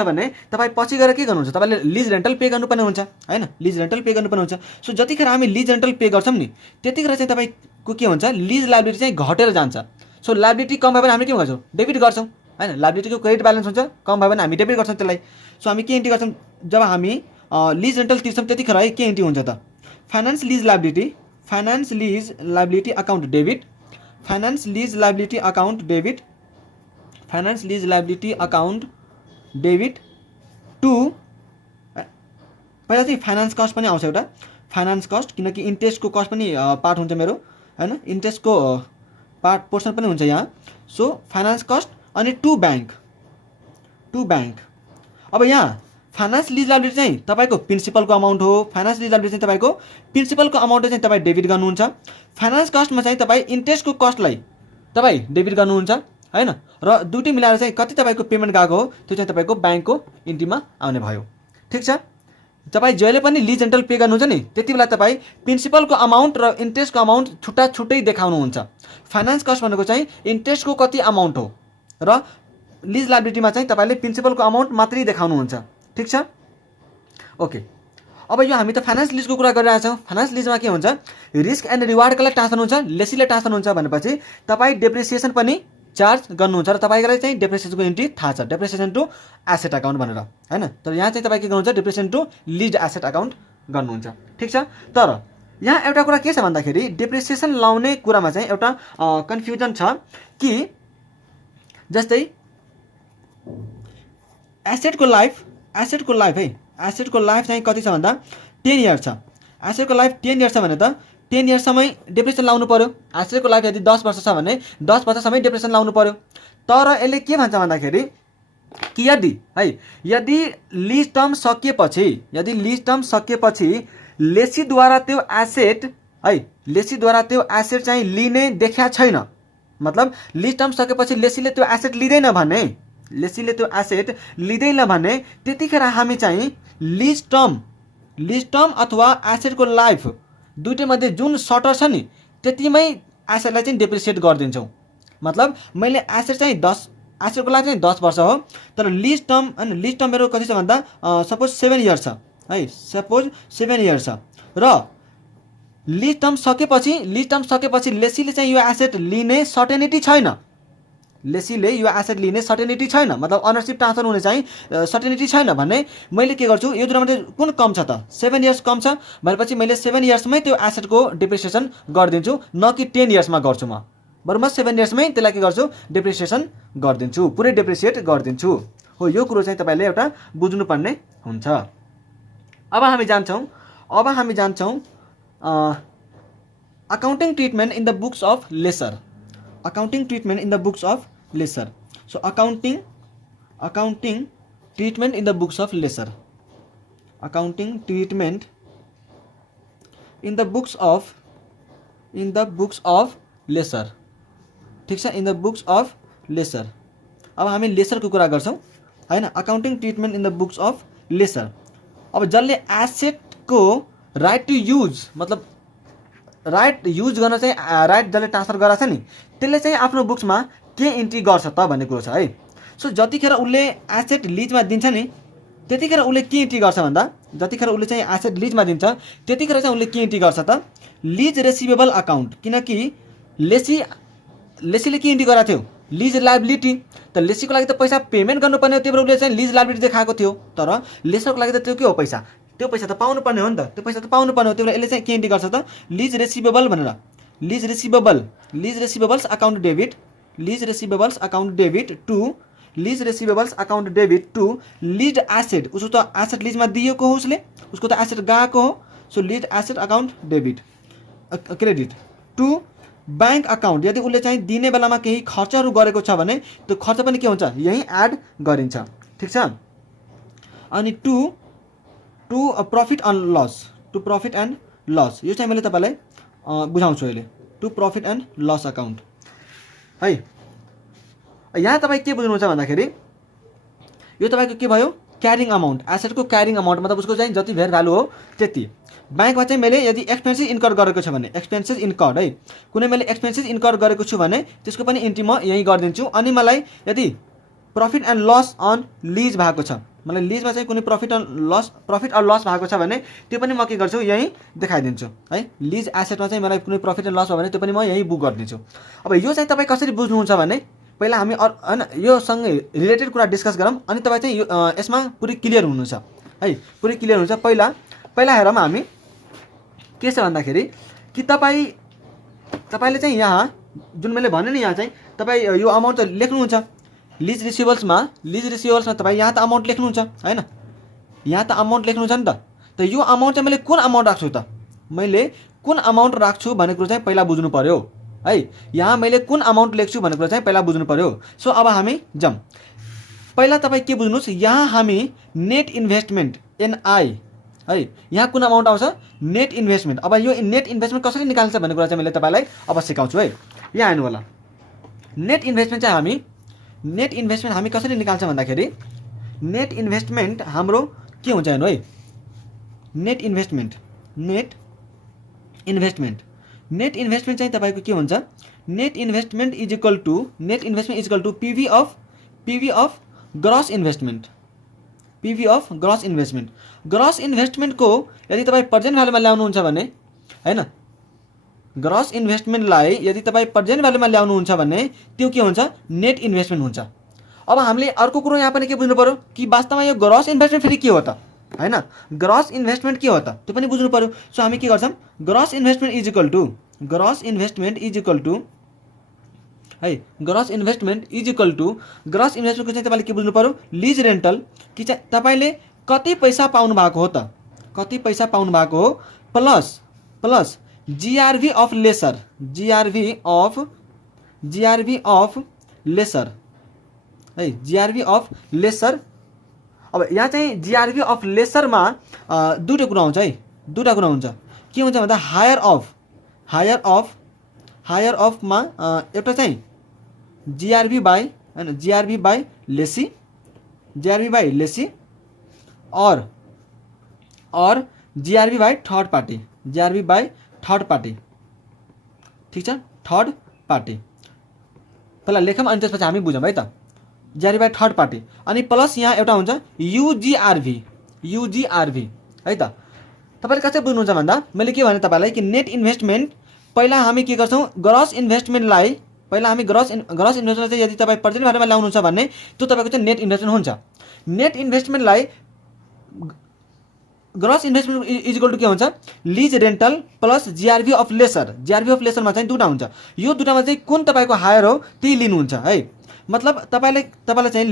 भने तपाईँ पछि गएर के गर्नुहुन्छ तपाईँले लिज रेन्टल पे गर्नुपर्ने हुन्छ हैन सो जतिखेर हामी लिज रेन्टल पे गर्छौँ नि त्यतिखेर चाहिँ तपाईँको के हुन्छ लिज लायबिलिटी चाहिँ घटेर जान्छ। सो लायबिलिटी कम भयो भने हामी के गर्छौँ डेबिट गर्छौँ हैन लायबिलिटीको क्रेडिट ब्यालेन्स हुन्छ कम भयो भने हामी डेबिट गर्छौँ त्यसलाई। सो हामी के इन्ट्री गर्छौँ जब हामी लिज रेन्टल तिर्छौँ त्यतिखेर है के इन्ट्री हुन्छ त finance lease liability account debit to पहिला चाहिँ फाइनेन्स कस्ट पनि आउँछ एउटा फाइनेन्स कस्ट किनकि इन्ट्रेस्टको कस्ट पनि पार्ट हुन्छ मेरो हैन इन्ट्रेस्टको पार्ट पोर्सन पनि हुन्छ यहाँ। सो फाइनेन्स कस्ट अनि टु ब्याङ्क अब यहाँ फाइनेन्स लिज लायबिलिटी चाहिँ तपाईँको प्रिन्सिपलको अमाउन्ट हो फाइनेन्स लिज लायबिलिटी चाहिँ तपाईँको प्रिन्सिपलको अमाउन्ट चाहिँ तपाईँ डेबिट गर्नुहुन्छ। फाइनेन्स कस्टमा चाहिँ तपाईँ इन्ट्रेस्टको कस्टलाई तपाईँ डेबिट गर्नुहुन्छ हैन र दुईटै मिलाएर चाहिँ कति तपाईँको पेमेन्ट गएको हो त्यो चाहिँ तपाईँको ब्याङ्कको इन्ट्रीमा आउने भयो। ठिक छ। तपाईँ जहिले पनि लिज रेन्टल पे गर्नुहुन्छ नि त्यति बेला तपाईँ प्रिन्सिपलको अमाउन्ट र इन्ट्रेस्टको अमाउन्ट छुट्टै देखाउनुहुन्छ। फाइनेन्स कस्ट भनेको चाहिँ इन्ट्रेस्टको कति अमाउन्ट हो र लिज लायबिलिटीमा चाहिँ तपाईँले प्रिन्सिपलको अमाउन्ट मात्रै देखाउनुहुन्छ। ठिक छ। ओके अब यो हामी त फाइनेन्स लिजको कुरा गरिरहेछौँ। फाइनेन्स लिजमा के हुन्छ रिस्क एन्ड रिवार्डको लागि ट्रान्सफर हुन्छ लेसीले ट्रान्सफर हुन्छ भनेपछि तपाईँ डेप्रिसिएसन पनि चार्ज गर्नुहुन्छ र तपाईँलाई चाहिँ डेप्रिसिएसनको इन्ट्री थाहा छ डेप्रिसिएसन टु एसेट अकाउन्ट भनेर हैन तर यहाँ चाहिँ तपाईँ के गर्नुहुन्छ depreciation to lease asset account गर्नुहुन्छ। ठिक छ। तर यहाँ एउटा कुरा के छ भन्दाखेरि डेप्रिसिएसन लाउने कुरामा चाहिँ एउटा कन्फ्युजन छ कि जस्तै एसेटको लाइफ है, एसेटको लाइफ चाहिँ कति छ भन्दा 10 इयर छ। एसेटको लाइफ 10 इयर छ भने त 10 इयरसम्मै डेप्रिसिएसन लाउनु पर्यो। एसेटको लाइफ यदि 10 वर्ष छ भने 10 वर्षसम्मै डेप्रिसिएसन लाउनु पर्यो। तर यसले के भन्छ भन्दाखेरि कि यदि लिज टर्म सकिएपछि लेसीद्वारा त्यो एसेट चाहिँ लिने देखिया छैन। मतलब लिज टर्म सकेपछि लेसीले त्यो एसेट लिँदैन भने त्यतिखेर हामी चाहिँ लिज टर्म अथवा एसेटको लाइफ दुईटै मध्ये जुन सर्टर छ नि त्यतिमै एसेटलाई चाहिँ डेप्रिसिएट गरिदिन्छौँ। मतलब मैले एसेटको लाइफ चाहिँ 10 वर्ष हो, तर लिज टर्म मेरो कति छ भन्दा सपोज 7 इयर छ है, सपोज 7 इयर छ र लिज टर्म सकेपछि लेसीले चाहिँ यो एसेट लिने सर्टेनिटी छैन। मतलब अनरसिप ट्रान्सफर हुने चाहिँ सर्टेनिटी छैन भने मैले के गर्छु, यो दुईमध्ये कुन कम छ त 7 इयर्स कम छ भनेपछि मैले 7 इयर्समै त्यो एसेटको डेप्रिसिएसन गरिदिन्छु, न कि 10 इयर्समा गर्छु म। बरु म 7 इयर्समै त्यसलाई के गर्छु, डेप्रिसिएसन गरिदिन्छु, पुरै डेप्रिसिएट गरिदिन्छु। हो, यो कुरो चाहिँ तपाईले एउटा बुझ्नुपर्ने हुन्छ। अब हामी जान्छौँ accounting treatment in the books of lessor. So accounting treatment in the books of lesser. ठीक छ, in the books of lessor. अब हामी लेसरको कुरा गर्छौँ हैन, accounting treatment in the books of lessor. अब जसले एसेटको राइट टु युज, मतलब राइट युज गर्न चाहिँ राइट जसले ट्रान्सफर गराएको छ नि त्यसले चाहिँ आफ्नो बुक्समा के इन्ट्री गर्छ त भन्ने कुरो छ है। सो जतिखेर उसले एसेट लिजमा दिन्छ नि त्यतिखेर उसले के इन्ट्री गर्छ भन्दा, जतिखेर उसले चाहिँ एसेट लिजमा दिन्छ त्यतिखेर चाहिँ उसले के इन्ट्री गर्छ त, लिज रेसिभेबल अकाउन्ट। किनकि लेसीले के इन्ट्री गराएको थियो, लिज लायबिलिटी। त लेसीको लागि त पैसा पेमेन्ट गर्नुपर्ने हो, त्यही भएर उसले चाहिँ लिज लायबिलिटी देखाएको थियो। तर लेसरको लागि त त्यो के हो, त्यो पैसा त पाउनु पर्ने हो नि त, त्यो पैसा त पाउनु पर्ने हो। त्यही भएर यसले चाहिँ के इन्ट्री गर्छ त, लिज रेसिभेबल भनेर, lease receivables account debit to lease asset. उसको त एसेट लिजमा दिएको हो, उसको त एसेट गएको हो। So lease asset account debit credit to bank account. यदि उसले चाहिँ दिने बेलामा केही खर्चहरू गरेको छ भने त्यो खर्च पनि के हुन्छ, यही एड गरिन्छ। ठीक छ। अनि टु प्रॉफिट एन्ड लस, यो चाहिँ मैले तपाईलाई बुझाउँछु अहिले। To profit and loss account है। यहाँ तपाईँ के बुझ्नुहुन्छ भन्दाखेरि यो तपाईँको के भयो, क्यारिङ अमाउन्ट, एसेटको क्यारिङ अमाउन्ट, मतलब उसको चाहिँ जति भेर भ्यालु हो त्यति। बैंकमा चाहिँ मैले यदि एक्सपेन्सेस इन्कर गरेको छ भने एक्सपेन्सेस इन्कर्ड है, कुनै मैले एक्सपेन्सेस इन्कर गरेको छु भने त्यसको पनि इन्ट्री म यही गरिदिन्छु। अनि मलाई यदि profit and loss on lease भएको छ, मलाई लिजमा चाहिँ कुनै प्रॉफिट अर लस भएको छ भने त्यो पनि म के गर्छु, यही देखाइदिन्छु है। लिज एसेटमा चाहिँ मलाई कुनै प्रॉफिट एन्ड लस भयो भने त्यो पनि म यही बुक गरिदिन्छु। अब यो चाहिँ तपाईँ कसरी बुझ्नुहुन्छ भने पहिला हामी हैन योसँग रिलेटेड कुरा डिस्कस गरौँ, अनि तपाईँ चाहिँ यसमा पुरै क्लियर हुनुहुन्छ है, पुरै क्लियर हुन्छ। पहिला हेरौँ हामी के छ भन्दाखेरि कि तपाईले चाहिँ यहाँ जुन मैले भने नि, यहाँ चाहिँ तपाईँ यो अमाउन्ट त लेख्नुहुन्छ लिज रिसिभल्समा तपाईँ यहाँ त अमाउन्ट लेख्नुहुन्छ हैन, यहाँ त अमाउन्ट लेख्नुहुन्छ नि त। यो अमाउन्ट चाहिँ मैले कुन अमाउन्ट राख्छु त, मैले कुन अमाउन्ट राख्छु भन्ने कुरो चाहिँ पहिला बुझ्नु पर्यो है। यहाँ मैले कुन अमाउन्ट लेख्छु भन्ने कुरा चाहिँ पहिला बुझ्नु पर्यो। सो अब हामी जाउँ। पहिला तपाईँ के बुझ्नुहोस्, यहाँ हामी नेट इन्भेस्टमेन्ट एनआई है, यहाँ कुन अमाउन्ट आउँछ, नेट इन्भेस्टमेन्ट। अब यो नेट इन्भेस्टमेन्ट कसरी निकाल्छ भन्ने कुरा चाहिँ मैले तपाईँलाई अब सिकाउँछु है। यहाँ हेर्नु होला, नेट इन्भेस्टमेन्ट हामी कसरी निकाल्छ भन्दाखेरि नेट इन्भेस्टमेन्ट हाम्रो के हुन्छ हेर्नु है। नेट इन्भेस्टमेन्ट चाहिँ तपाईँको के हुन्छ, net investment is equal to PV of gross investment. Gross इन्भेस्टमेन्टको यदि तपाईँ प्रेजेन्ट भ्यालुमा ल्याउनुहुन्छ भने हैन, ग्रस इन्भेस्टमेन्टलाई यदि तपाईँ प्रेजेन्ट भ्यालुमा ल्याउनुहुन्छ भने त्यो के हुन्छ, नेट इन्भेस्टमेन्ट हुन्छ। अब हामीले अर्को कुरो यहाँ पनि के बुझ्नु पर्यो कि वास्तवमा यो ग्रस इन्भेस्टमेन्ट फेरि के हो त हैन, ग्रस इन्भेस्टमेन्ट के हो त त्यो पनि बुझ्नु पर्यो। सो हामी के गर्छौँ, gross investment is equal to है। Gross investment is equal to gross इन्भेस्टमेन्टको चाहिँ तपाईँले के बुझ्नु पऱ्यो, लिज रेन्टल कि चाहिँ तपाईँले कति पैसा पाउनु भएको हो त, कति पैसा पाउनु भएको हो, plus plus GRV of lessor, GRV of lessor है, जिआरभी अफ लेसर। अब यहाँ चाहिँ जिआरभी अफ लेसरमा दुईवटा कुरा हुन्छ है, दुईवटा कुरा हुन्छ। के हुन्छ भन्दा हायर अफमा एउटा चाहिँ जिआरभी बाई हैन, GRV by lessee, GRV by lessee और GRV by third party, GRV by third party. ठिक छ, थर्ड पार्टी पहिला लेखौँ अनि त्यसपछि हामी बुझौँ है त। जिआरभी बाई थर्ड पार्टी अनि प्लस यहाँ एउटा हुन्छ युजिआरभी है त। तपाईँले कसरी बुझ्नुहुन्छ भन्दा मैले के भने तपाईँलाई कि नेट इन्भेस्टमेन्ट पहिला हामी के गर्छौँ, ग्रस इन्भेस्टमेन्टलाई पहिला हामी ग्रस इन्भेस्टमेन्ट चाहिँ यदि तपाईँ प्रेजेन्ट भ्यालुमा ल्याउनुहुन्छ भने त्यो तपाईँको चाहिँ नेट इन्भेस्टमेन्ट हुन्छ। नेट इन्भेस्टमेन्टलाई gross investment is equal to के हुन्छ, lease rental plus GRV of lessor. GRV of लेसरमा चाहिँ दुईवटा हुन्छ, यो दुईवटामा चाहिँ कुन तपाईँको हायर हो त्यही लिनुहुन्छ है। मतलब तपाईँलाई चाहिँ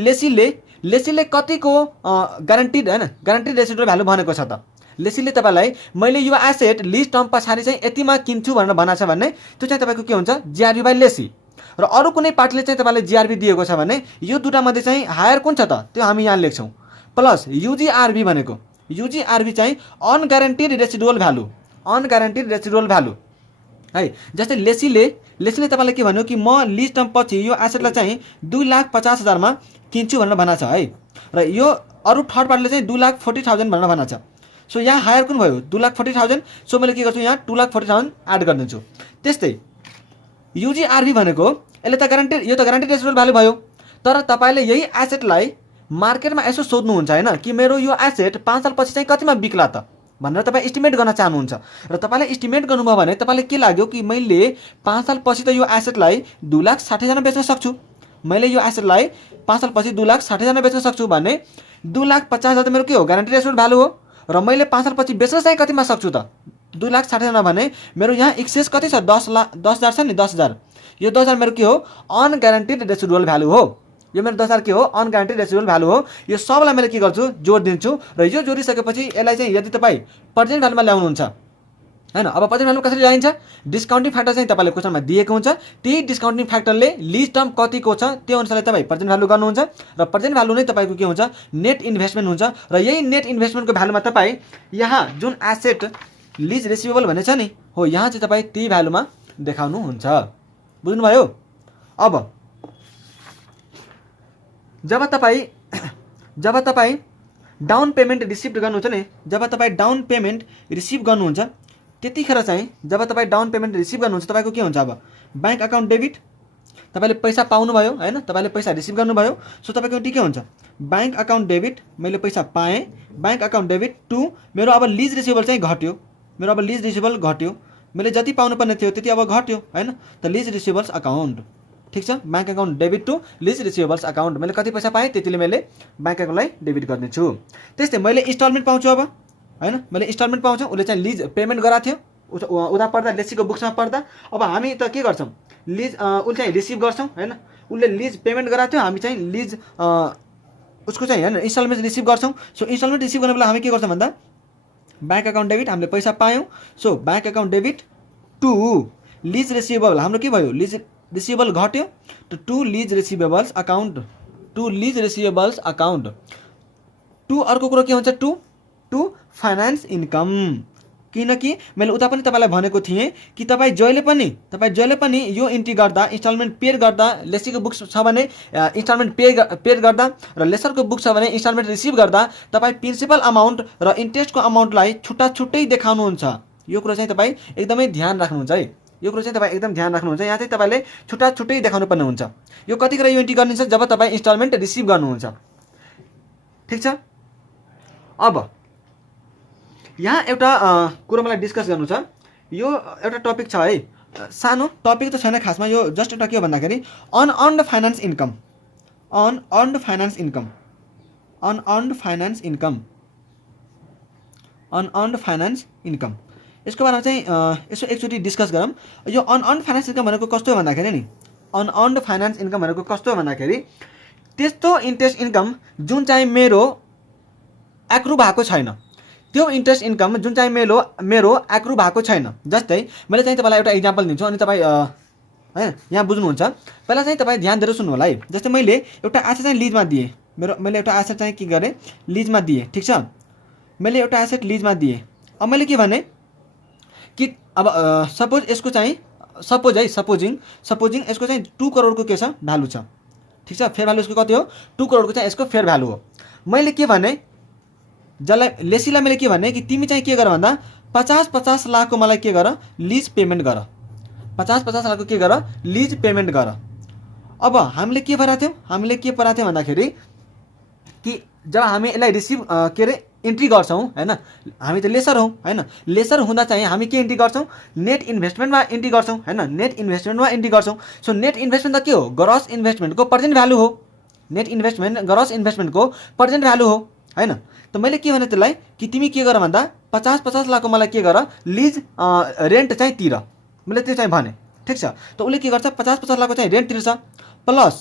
लेसीले कतिको ग्यारेन्टिड हैन, ग्यारेन्टिड रेसिडुअल भ्यालु भनेको छ त। लेसीले तपाईँलाई मैले यो एसेट लिज टर्म पछाडि चाहिँ यतिमा किन्छु भनेर भनेको छ भने त्यो चाहिँ तपाईँको के हुन्छ, जिआरभी बाई लेसी। र अरू कुनै पार्टीले चाहिँ तपाईँलाई जिआरभी दिएको छ भने यो दुईवटामध्ये चाहिँ हायर कुन छ त त्यो हामी यहाँ लेख्छौँ। प्लस युजिआरभी भनेको, युजिआरभी चाहिँ अनग्यारेन्टिड रेसिडुअल भ्यालु, अनग्यारेन्टिड रेसिडुअल भ्यालु है। जस्तै लेसीले तपाईँलाई के भन्यो कि म लिज टर्म पछि यो एसेटलाई चाहिँ 2,50,000मा किन्छु भनेर भनेको छ है। र यो अरू थर्ड पार्टीले चाहिँ 2,40,000 भनेर भनेको छ। सो यहाँ हायर कुन भयो, 2,40,000। सो मैले के गर्छु यहाँ 2,40,000 एड गरिदिन्छु। त्यस्तै युजिआरभी भनेको यसले त ग्यारेन्टेड, यो त ग्यारेन्टेड रेसिडुअल भ्यालु भयो। तर तपाईँले यही एसेटलाई मार्केटमा यसो सोध्नुहुन्छ हैन कि मेरो यो एसेट 5 सालपछि चाहिँ कतिमा बिक्ला त भनेर तपाईँ एस्टिमेट गर्न चाहनुहुन्छ। र तपाईँले एस्टिमेट गर्नुभयो भने तपाईँलाई के लाग्यो कि मैले 5 सालपछि त यो एसेटलाई 2,60,000 बेच्न सक्छु, मैले यो एसेटलाई 5 सालपछि 2,60,000 बेच्न सक्छु भने 2,50,000 त मेरो के हो, ग्यारेन्टेड रेसिडुअल भ्यालु हो। र मैले 5 सालपछि बेच्न चाहिँ कतिमा सक्छु त, 2,60,000 भने मेरो यहाँ एक्सेस कति छ, 10,000 छ नि, 10,000। यो 10,000 मेरो के हो, अनग्यारेन्टेड रेसिडुअल भ्यालु हो। यो मेरो 10,000 के हो, अनग्यारेन्टेड रेसिडुअल भ्यालु हो। यो सबलाई मैले के गर्छु, जोड दिन्छु। र यो जोडिसकेपछि यसलाई चाहिँ यदि तपाईँ प्रेजेन्ट भ्यालुमा ल्याउनुहुन्छ हैन, अब प्रेजेन्ट भ्यालु कसरी ल्याइन्छ, डिस्काउन्टिङ फ्याक्टर चाहिँ तपाईँले क्वेसनमा दिएको हुन्छ। त्यही डिस्काउन्टिङ फ्याक्टरले लिज टर्म कतिको छ त्यो अनुसारले तपाईँ प्रेजेन्ट भ्यालु गर्नुहुन्छ। र प्रेजेन्ट भ्यालु नै तपाईँको के हुन्छ, नेट इन्भेस्टमेन्ट हुन्छ। र यही नेट इन्भेस्टमेन्टको भ्यालुमा तपाईँ यहाँ जुन एसेट लिज रिसिभेबल भन्ने छ नि हो, यहाँ चाहिँ तपाईँ त्यही भ्यालुमा देखाउनुहुन्छ। बुझ्नुभयो। अब जब तपाईँ डाउन पेमेन्ट रिसिभ गर्नुहुन्छ नि, जब तपाईँ डाउन पेमेन्ट रिसिभ गर्नुहुन्छ त्यतिखेर चाहिँ जब तपाईँ डाउन पेमेन्ट रिसिभ गर्नुहुन्छ तपाईँको के हुन्छ, अब ब्याङ्क अकाउन्ट डेबिट, तपाईँले पैसा पाउनुभयो हैन, तपाईँले पैसा रिसिभ गर्नुभयो। सो तपाईँको के हुन्छ, ब्याङ्क अकाउन्ट डेबिट, मैले पैसा पाएँ, ब्याङ्क अकाउन्ट डेबिट टु मेरो अब लिज रिसिभेबल चाहिँ घट्यो, मेरो अब लिज रिसिभेबल घट्यो, मैले जति पाउनुपर्ने थियो त्यति अब घट्यो हैन, त लिज रिसिभेबल्स अकाउन्ट। ठिक छ, bank account debit to lease receivables account. मैले कति पैसा पाएँ त्यतिले मैले ब्याङ्क अकाउन्टलाई डेबिट गर्नेछु। त्यस्तै मैले इन्स्टलमेन्ट पाउँछु अब हैन, मैले इन्स्टलमेन्ट पाउँछु। उसले चाहिँ लिज पेमेन्ट गराएको थियो उता पर्दा, लेसीको बुक्समा पर्दा। अब हामी त के गर्छौँ, लिज उसले चाहिँ रिसिभ गर्छौँ हैन, उसले लिज पेमेन्ट गराएको थियो, हामी चाहिँ लिज उसको चाहिँ हैन इन्स्टलमेन्ट रिसिभ गर्छौँ। सो इन्स्टलमेन्ट रिसिभ गर्नु बेला हामी के गर्छौँ भन्दा ब्याङ्क अकाउन्ट डेबिट, हामीले पैसा पायौँ। So bank account debit to lease receivable, हाम्रो के भयो, लिज रिसिभेबल घट्यो, to lease receivables account, to lease receivables account. To अर्को कुरो के हुन्छ, टु फाइनेन्स इन्कम। किनकि मैले उता पनि तपाईँलाई भनेको थिएँ कि तपाईँ जहिले पनि यो इन्ट्री गर्दा, इन्स्टलमेन्ट पे गर्दा, लेसीको बुक्स छ भने इन्स्टलमेन्ट पे गर्दा र लेसरको बुक छ भने इन्स्टलमेन्ट रिसिभ गर्दा तपाईँ प्रिन्सिपल अमाउन्ट र इन्ट्रेस्टको अमाउन्टलाई छुट्टै देखाउनुहुन्छ। यो कुरा चाहिँ तपाईँ एकदमै ध्यान राख्नुहुन्छ है, यो कुरा चाहिँ तपाईँ एकदम ध्यान राख्नुहुन्छ। यहाँ चाहिँ तपाईँले छुट्टै देखाउनु पर्ने हुन्छ। यो कतिखेर यो इन्ट्री गर्नुहुन्छ, जब तपाईँ इन्स्टलमेन्ट रिसिभ गर्नुहुन्छ। ठिक छ। अब यहाँ एउटा कुरो मलाई डिस्कस गर्नु छ, यो एउटा टपिक छ है, सानो टपिक त छैन खासमा, यो जस्ट एउटा के हो भन्दाखेरि unearned finance income, unearned finance income, unearned finance income, unearned finance income. यसको बारेमा चाहिँ यसो एकचोटि डिस्कस गरौँ। यो अनअर्न्ड फाइनेन्स इन्कम भनेको कस्तो हो भन्दाखेरि नि, अनअर्न्ड फाइनेन्स इन्कम भनेको कस्तो भन्दाखेरि त्यस्तो इन्ट्रेस्ट इन्कम जुन चाहिँ मेरो एक्रु भएको छैन, त्यो इन्ट्रेस्ट इन्कम जुन चाहिँ मेरो एक्रु भएको छैन। जस्तै मैले चाहिँ तपाईँलाई एउटा इक्जाम्पल दिन्छु अनि तपाईँ हैन यहाँ बुझ्नुहुन्छ। पहिला चाहिँ तपाईँ ध्यान दिएर सुन्नु होला है। जस्तै मैले एउटा एसेट चाहिँ लिजमा दिएँ, मैले एउटा एसेट चाहिँ के गरेँ लिजमा दिएँ, ठिक छ। मैले एउटा एसेट लिजमा दिएँ। अब मैले के भने कि अब सपोज यसको चाहिँ सपोजिङ यसको चाहिँ 2 करोडको के छ भ्यालु छ, ठिक छ। फेयर भ्यालु यसको कति हो 2 करोडको चाहिँ यसको फेयर भ्यालु हो। मैले के भने जसलाई लेसीलाई मैले के भने कि तिमी चाहिँ के गर भन्दा 50 लाखको मलाई के गर लिज पेमेन्ट गर, 50 लाखको के गर लिज पेमेन्ट गर। अब हामीले के पराएको थियौँ भन्दाखेरि कि जब हामी यसलाई रिसिभ के अरे इन्ट्री गर्छौँ हैन, हामी त लेसर हौँ हैन। लेसर हुँदा चाहिँ हामी के इन्ट्री गर्छौँ नेट इन्भेस्टमेन्टमा इन्ट्री गर्छौँ हैन, नेट इन्भेस्टमेन्टमा इन्ट्री गर्छौँ। सो नेट इन्भेस्टमेन्ट त के हो ग्रस इन्भेस्टमेन्टको प्रेजेन्ट भ्यालु हो, नेट इन्भेस्टमेन्ट ग्रस इन्भेस्टमेन्टको प्रेजेन्ट भ्यालु हो हैन। त मैले के भने त्यसलाई कि तिमी के गर भन्दा 50 लाखको मलाई के गर लिज रेन्ट चाहिँ तिर, मैले त्यो चाहिँ भने, ठिक छ। त उसले के गर्छ 50 लाखको चाहिँ रेन्ट तिर्छ प्लस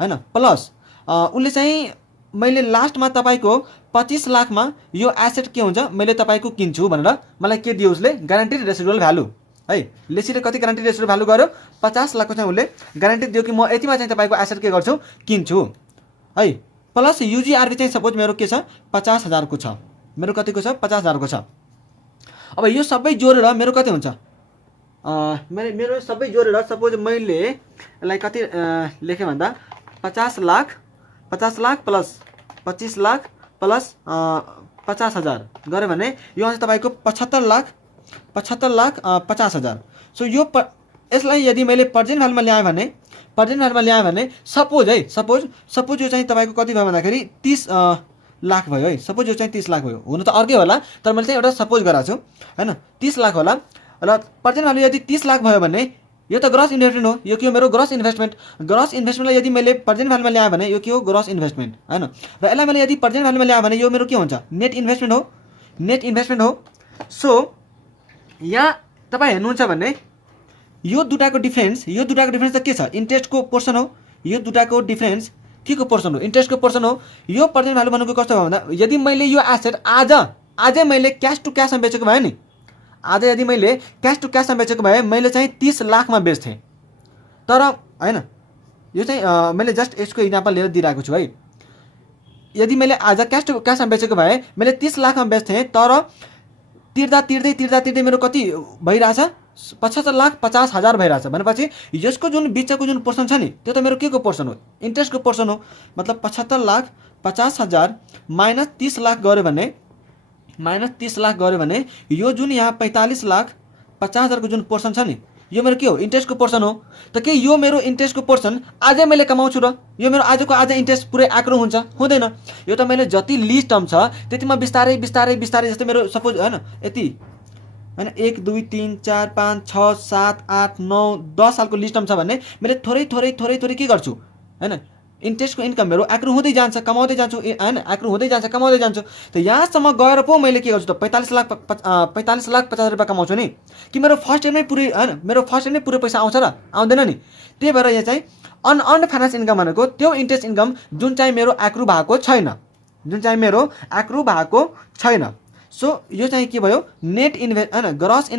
हैन, प्लस उसले चाहिँ मैले लास्टमा तपाईँको 25 लाखमा यो एसेट के हुन्छ मैले तपाईँको किन्छु भनेर मलाई के दियो उसले ग्यारेन्टेड रेसिडुअल भ्यालु है। लेसीले कति ग्यारेन्टेड रेसिडुअल भ्यालु गर्यो 50 लाखको चाहिँ उसले ग्यारेन्टी दियो कि म यतिमा चाहिँ तपाईँको एसेट के गर्छु किन्छु है। प्लस युजिआरबी चाहिँ सपोज मेरो के छ 50,000 को छ, मेरो कतिको छ 50,000 को छ। अब यो सबै जोडेर मेरो कति हुन्छ मेरो सबै जोडेर सपोज मैले यसलाई कति लेखेँ भन्दा 50 लाख प्लस 25 लाख प्लस 50,000 गऱ्यो भने यो आउँछ तपाईँको 75 लाख 50,000। सो यो यसलाई यदि मैले प्रेजेन्ट भ्यालुमा ल्याएँ भने सपोज यो चाहिँ तपाईँको कति भयो भन्दाखेरि 30 लाख भयो है। सपोज यो चाहिँ 30 लाख भयो, हुन त अर्कै होला तर मैले चाहिँ एउटा सपोज गराएको छु हैन, 30 लाख होला। र प्रेजेन्ट भ्यालु यदि 30 लाख भयो भने यो त ग्रस इन्भेस्टमेन्ट हो, यो के हो मेरो ग्रस इन्भेस्टमेन्टलाई यदि मैले प्रेजेन्ट भ्यालुमा ल्याएँ भने यो के हो ग्रस इन्भेस्टमेन्ट हैन। र यसलाई मैले यदि प्रेजेन्ट भ्यालुमा ल्याएँ भने यो मेरो के हुन्छ नेट इन्भेस्टमेन्ट हो। सो यहाँ तपाईँ हेर्नुहुन्छ भने यो दुटाको डिफरेन्स त के छ इन्ट्रेस्टको पोर्सन हो। यो दुटाको डिफरेन्स के को पोर्सन हो इन्ट्रेस्टको पोर्सन हो। यो प्रेजेन्ट भ्यालु भनेको कस्तो भयो भन्दा यदि मैले यो एसेट आजै मैले क्यास टु क्यासमा बेचेको भए नि, आज यदि मैले क्यास टु क्यासमा बेचेको भए मैले चाहिँ 30 लाखमा बेच्थेँ। तर हैन यो चाहिँ मैले जस्ट यसको इक्जाम्पल लिएर दिइरहेको छु है। यदि मैले आज क्यास टु क्यासमा बेचेको भए मैले 30 लाखमा बेच्थेँ, तर तिर्दा मेरो कति भइरहेछ 75,50,000 भइरहेछ भनेपछि यसको जुन बिचको जुन पोर्सन छ नि त्यो त मेरो के को पोर्सन हो इन्ट्रेस्टको पोर्सन हो। मतलब 75,50,000 माइनस 30 लाख गऱ्यो भने यो जुन यहाँ 45,50,000 को जुन पोर्सन छ नि यो मेरो के हो इन्ट्रेस्टको पोर्सन हो। त के यो मेरो इन्ट्रेस्टको पोर्सन आजै मैले कमाउँछु र यो मेरो आजको आज इन्ट्रेस्ट पुरै आक्रो हुन्छ हुँदैन। यो त मैले जति लिज टर्म छ त्यतिमा बिस्तारै जस्तै मेरो सपोज हैन यति हैन 1 2 3 4 5 6 7 8 9 10 सालको लिज टर्म छ भने मैले थोरै के गर्छु हैन इन्ट्रेस्टको इन्कम मेरो आक्रो हुँदै जान्छ कमाउँदै जान्छु हैन आक्रो हुँदै जान्छ कमाउँदै जान्छु। त यहाँसम्म गएर पो मैले के गर्छु त 45 लाख 50,000 रुपैयाँ कमाउँछु नि कि मेरो फर्स्ट इयरमै पुरै पैसा आउँछ र आउँदैन नि। त्यही भएर यहाँ चाहिँ अनअर्न्ड फाइनेन्स इन्कम भनेको त्यो इन्ट्रेस्ट इन्कम जुन चाहिँ मेरो आक्रो भएको छैन। सो यो चाहिँ के भयो net gross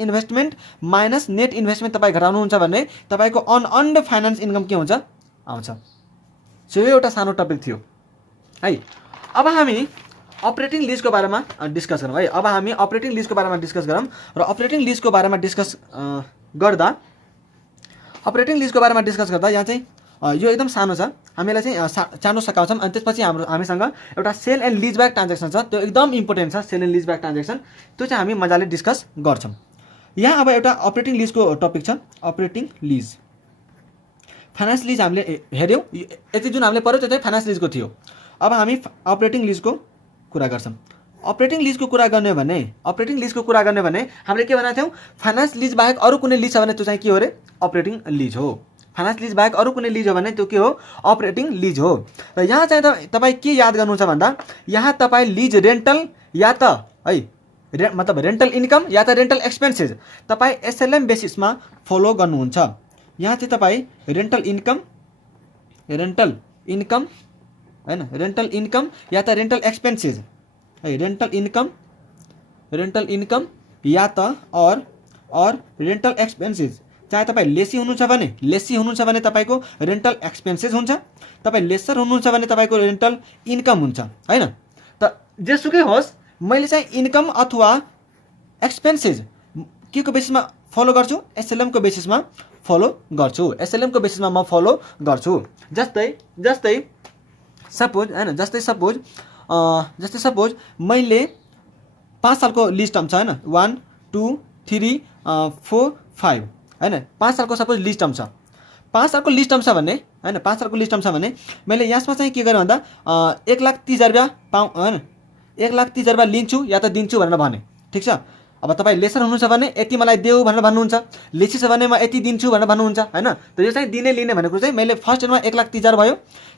investment minus net investment तपाईँ घटाउनुहुन्छ भने तपाईँको अनअर्न्ड फाइनेन्स इन्कम के हुन्छ आउँछ। सो यो एउटा सानो टपिक थियो है। अब हामी अपरेटिङ लिजको बारेमा डिस्कस गरौँ है। अब हामी अपरेटिङ लिजको बारेमा डिस्कस गरौँ र अपरेटिङ लिजको बारेमा डिस्कस गर्दा यहाँ चाहिँ यो एकदम सानो छ, हामीलाई चाहिँ चाँडो सकाउँछौँ अनि त्यसपछि हामीसँग एउटा sale and lease back transaction छ, त्यो एकदम इम्पोर्टेन्ट छ। Sale and lease back transaction त्यो चाहिँ हामी मजाले डिस्कस गर्छौँ। यहाँ अब एउटा अपरेटिङ लिजको टपिक छ, अपरेटिङ लिज फाइनेन्स लिज हामीले हेऱ्यौँ, यति जुन हामीले पढ्यौँ त्यो चाहिँ फाइनेन्स लिजको थियो। अब हामी अपरेटिङ लिजको कुरा गर्छौँ। अपरेटिङ लिजको कुरा गर्ने भने हामीले के भनेको थियौँ फाइनेन्स लिज बाहेक अरू कुनै लिज छ भने त्यो चाहिँ के हो अरे अपरेटिङ लिज हो। फाइनेन्स लिज बाहेक अरू कुनै लिज हो भने त्यो के हो अपरेटिङ लिज हो। र यहाँ चाहिँ तपाईँ के याद गर्नुहुन्छ भन्दा यहाँ तपाईँ लिज रेन्टल या त है मतलब रेन्टल इन्कम या त रेन्टल एक्सपेन्सेस तपाईँ एसएलएम बेसिसमा फलो गर्नुहुन्छ। यहाँ चाहिँ तपाईँ रेन्टल इन्कम हैन, रेन्टल इन्कम या त रेन्टल एक्सपेन्सेस है, रेन्टल इन्कम या त और रेन्टल एक्सपेन्सेस। चाहे तपाईँ लेसी हुनुहुन्छ भने तपाईँको रेन्टल एक्सपेन्सेस हुन्छ, तपाईँ लेसर हुनुहुन्छ भने तपाईँको रेन्टल इन्कम हुन्छ हैन। त जेसुकै होस् मैले चाहिँ इन्कम अथवा एक्सपेन्सेस के को बेसिसमा फलो गर्छु, एसएलएमको बेसिसमा फलो बेसिसमा म फलो गर्छु। जस्तै सपोज हैन, जस्तै सपोज मैले 5 सालको लिस्ट टर्म छ हैन, 1 2 3 4 5 हैन, 5 सालको सपोज लिस्ट टर्म छ। 5 सालको लिस्ट टर्म छ भने हैन, 5 सालको लिस्ट टर्म छ भने मैले यसमा चाहिँ के गरेँ भन्दा 1,30,000 रुपैयाँ पाउँ हैन, 1,30,000 रुपैयाँ लिन्छु या त दिन्छु भनेर भने। ठिक छ। अब तपाईँ लेसर हुनुहुन्छ भने यति मलाई देऊ भनेर भन्नुहुन्छ, लेसी छ भने म यति दिन्छु भनेर भन्नुहुन्छ हैन। त यो चाहिँ दिने लिने भनेको चाहिँ मैले फर्स्ट इयरमा 1,30,000 भयो,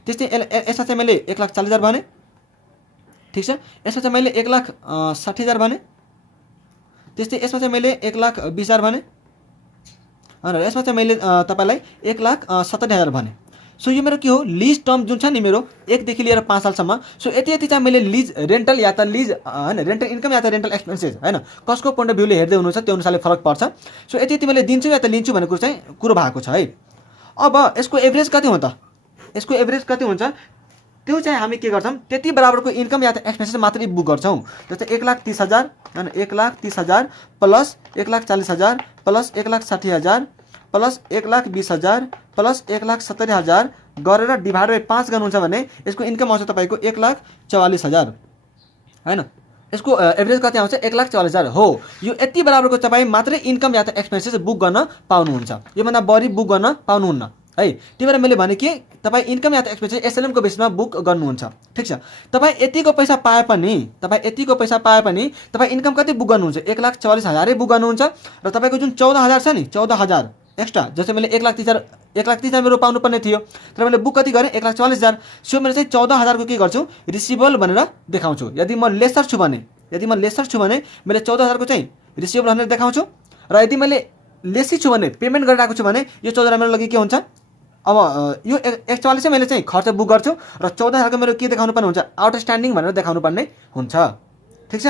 त्यस्तै यसमा चाहिँ मैले 1,40,000 भने। ठिक छ। यसमा चाहिँ मैले 1,60,000 भने, त्यस्तै यसमा चाहिँ मैले 1,20,000 भने हैन, यसमा चाहिँ मैले तपाईलाई 1,70,000 भने। सो यो मेरो के हो, लिज टर्म जुन छ नि मेरो 1 देखि लिएर 5 सालसम्म। सो यति चाहिँ मैले लिज रेन्टल या त लिज हैन, रेन्टल इन्कम या त रेन्टल एक्सपेन्सेस हैन, कसको पोइन्ट अफ भ्यूले हेर्दै हुनुहुन्छ त्यो अनुसारले फरक पर्छ। सो यति मैले दिन्छु या त लिन्छु भन्ने कुरो भएको छ है। अब यसको एभरेज कति हो त, यसको एभरेज कति हुन्छ त्यो चाहिँ हामी के गर्छौँ, त्यति बराबरको इन्कम या त एक्सपेन्सेस मात्रै बुक गर्छौँ। जस्तै 1,30,000 हैन, 1,30,000 प्लस 1,40,000 प्लस 1,60,000 प्लस 1,20,000 प्लस 1,70,000 गरेर डिभाइड बाई 5 गर्नुहुन्छ भने यसको इन्कम आउँछ तपाईँको 1,44,000 हैन। यसको एभरेज कति आउँछ, 1,44,000 हो। यो यति बराबरको तपाईँ मात्रै इन्कम या त एक्सपेन्सेस बुक गर्न पाउनुहुन्छ, योभन्दा बढी बुक गर्न पाउनुहुन्न है। त्यही भएर मैले भने कि तपाईँ इन्कम या त एक्सपेन्सेस एसएलएमको बेसमा बुक गर्नुहुन्छ। ठिक छ। तपाईँ यतिको पैसा पाए पनि तपाईँ इन्कम कति बुक गर्नुहुन्छ, 1,44,000 बुक गर्नुहुन्छ र तपाईँको जुन 14,000 छ नि, 14,000 एक्स्ट्रा, जस्तै मैले 1,30,000 मेरो पाउनु पर्ने थियो तर मैले बुक कति गरेँ 1,44,000। सो मैले चाहिँ 14,000 को के गर्छु, रिसिभेबल भनेर देखाउँछु। यदि म लेसर छु भने मैले 14,000 को चाहिँ रिसिभेबल भनेर देखाउँछु, र यदि मैले लेसी छु भने पेमेन्ट गरिरहेको छु भने यो 14,000 मेरो लागि के हुन्छ, अब यो 144 चाहिँ मैले चाहिँ खर्च बुक गर्छु र 14,000 को मेरो के देखाउनु पर्ने हुन्छ, आउटस्ट्यान्डिङ भनेर देखाउनु पर्ने हुन्छ। ठिक छ।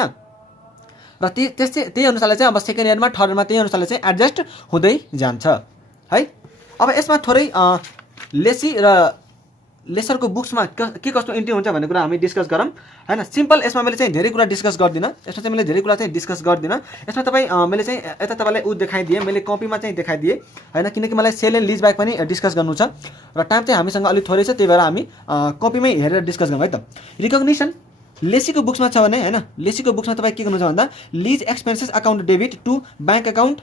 र त्यही अनुसारले चाहिँ अब सेकेन्ड इयरमा थर्ड इयरमा त्यही अनुसारले चाहिँ एडजस्ट हुँदै जान्छ है। अब यसमा थोरै लेसी र लेसरको बुक्समा के कस्तो इन्ट्री हुन्छ भन्ने कुरा हामी डिस्कस गरौँ हैन। सिम्पल यसमा मैले चाहिँ धेरै कुरा डिस्कस गर्दिनँ, यसमा तपाईँ मैले चाहिँ यता तपाईँलाई देखाइदिएँ, मैले कपीमा चाहिँ देखाइदिएँ हैन, किनकि मलाई सेल एन्ड लिज ब्याक पनि डिस्कस गर्नु छ र टाइम चाहिँ हामीसँग अलिक थोरै छ, त्यही भएर हामी कपीमै हेरेर डिस्कस गरौँ है त। रिकग्निसन लेसीको बुक्समा छ भने हैन, लेसीको बुक्समा तपाईँ के गर्नुहुन्छ भन्दा lease expenses account debit to bank account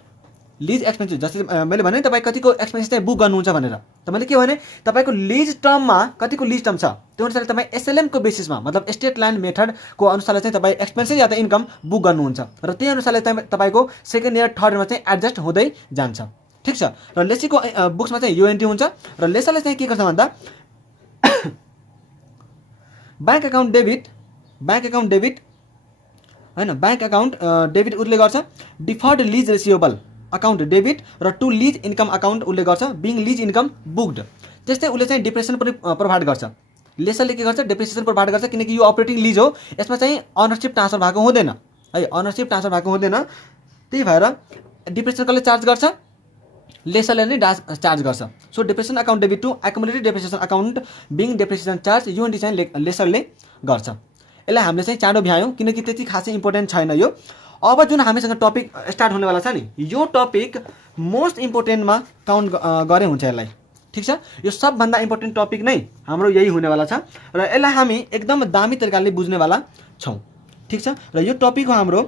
lease expenses, जस्तै मैले भने तपाईँ कतिको एक्सपेन्सेस चाहिँ बुक गर्नुहुन्छ भनेर, त मैले के भने तपाईँको लिज टर्ममा कतिको लिज टर्म छ त्यो अनुसारले तपाईँ एसएलएमको बेसिसमा मतलब स्टेट लाइन मेथडको अनुसारले चाहिँ तपाईँ एक्सपेन्सेस या त इन्कम बुक गर्नुहुन्छ र त्यही अनुसारले तपाईँको सेकेन्ड इयर थर्ड इयरमा चाहिँ एडजस्ट हुँदै जान्छ। ठिक छ। र लेसीको बुक्समा चाहिँ यो एन्ट्री हुन्छ र लेसरले चाहिँ के गर्छ भन्दा ब्याङ्क अकाउन्ट डेबिट हैन, ब्याङ्क अकाउन्ट डेबिट उसले गर्छ, deferred lease receivable account debit र टु लिज इन्कम अकाउन्ट उसले गर्छ, बिङ लिज इन्कम बुक्ड। त्यस्तै उसले चाहिँ डिप्रेसन पनि प्रोभाइड गर्छ, लेसरले के गर्छ, डिप्रेसिएसन प्रोभाइड गर्छ, किनकि यो अपरेटिङ लिज हो, यसमा चाहिँ अनरसिप ट्रान्सफर भएको हुँदैन है, अनरसिप ट्रान्सफर भएको हुँदैन। त्यही भएर डिप्रेसन कसले चार्ज गर्छ, लेसरले नै चार्ज गर्छ। So depreciation account debit to accumulated depreciation account being depreciation charge यो एन्ट्री चाहिँ लेसरले गर्छ। यसलाई हामीले चाहिँ चाँडो भ्यायौँ किनकि त्यति खासै इम्पोर्टेन्ट छैन यो। अब जुन हामीसँग टपिक स्टार्ट हुनेवाला छ नि, यो टपिक मोस्ट इम्पोर्टेन्टमा काउन्ट गरे हुन्छ यसलाई। ठिक छ। यो सबभन्दा इम्पोर्टेन्ट टपिक नै हाम्रो यही हुनेवाला छ र यसलाई हामी एकदम दामी तरिकाले बुझ्नेवाला छौँ। ठिक छ। र यो टपिक हो हाम्रो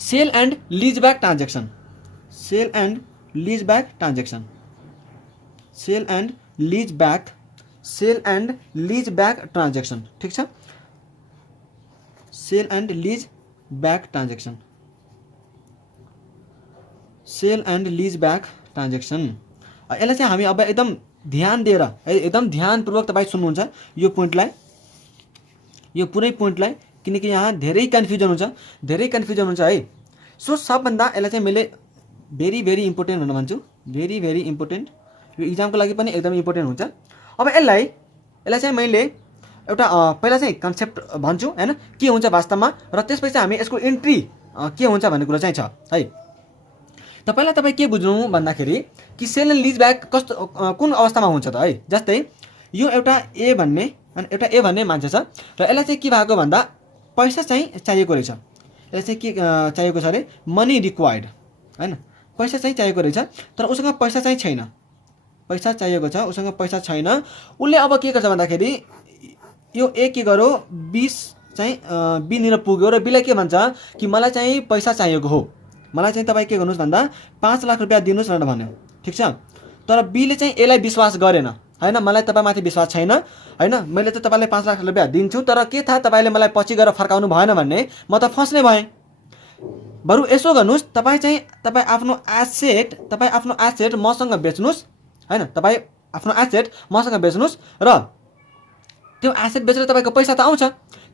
sale and lease back transaction, sale and lease back transaction, sale and lease back transaction. ठिक छ। Sale and lease back transaction, sale and lease back transaction. यसलाई चाहिँ हामी अब एकदम ध्यान दिएर एकदम ध्यानपूर्वक तपाईँ सुन्नुहुन्छ यो पोइन्टलाई, यो पुरै पोइन्टलाई, किनकि यहाँ धेरै कन्फ्युजन हुन्छ है। सो सबभन्दा यसलाई चाहिँ मैले भेरी भेरी इम्पोर्टेन्ट भनेर भन्छु, भेरी भेरी इम्पोर्टेन्ट, यो इक्जामको लागि पनि एकदमै इम्पोर्टेन्ट हुन्छ। अब यसलाई चाहिँ मैले एउटा पहिला चाहिँ कन्सेप्ट भन्छु हैन, के हुन्छ वास्तवमा, र त्यसपछि हामी यसको एन्ट्री के हुन्छ भन्ने कुरा चाहिँ छ है। त पहिला तपाईँ के बुझ्नु भन्दाखेरि कि सेल एन्ड लिज ब्याक कस्तो कुन अवस्थामा हुन्छ त है। जस्तै यो एउटा ए भन्ने मान्छे छ र यसलाई चाहिँ के भएको भन्दा पैसा चाहिँ चाहिएको रहेछ। यसलाई चाहिँ के चाहिएको छ अरे, मनी रिक्वायर्ड हैन, पैसा चाहिँ चाहिएको रहेछ, तर उसँग पैसा चाहिँ छैन, पैसा चाहिएको छ, उसँग पैसा छैन। उसले अब के गर्छ भन्दाखेरि यो ए के गर्यो, 20 चाहिँ बी लिन पुग्यो र बीलाई के भन्छ कि मलाई चाहिँ पैसा चाहिएको हो, मलाई चाहिँ तपाईँ के गर्नुहोस् भन्दा 5 लाख रुपियाँ दिनुहोस् भनेर भन्यो, ठिक छ। तर बीले चाहिँ यसलाई विश्वास गरेन हैन, मलाई तपाईँमाथि विश्वास छैन हैन, मैले त तपाईँलाई 5 लाख रुपियाँ दिन्छु, तर के थाहा तपाईँले मलाई पछि गएर फर्काउनु भएन भन्ने, म त फस्ने भएँ। बरु यसो गर्नुहोस्, तपाईँ आफ्नो एसेट मसँग बेच्नुहोस् हैन, तपाईँ आफ्नो एसेट मसँग बेच्नुहोस् र त्यो एसेट बेचेर तपाईँको पैसा त आउँछ,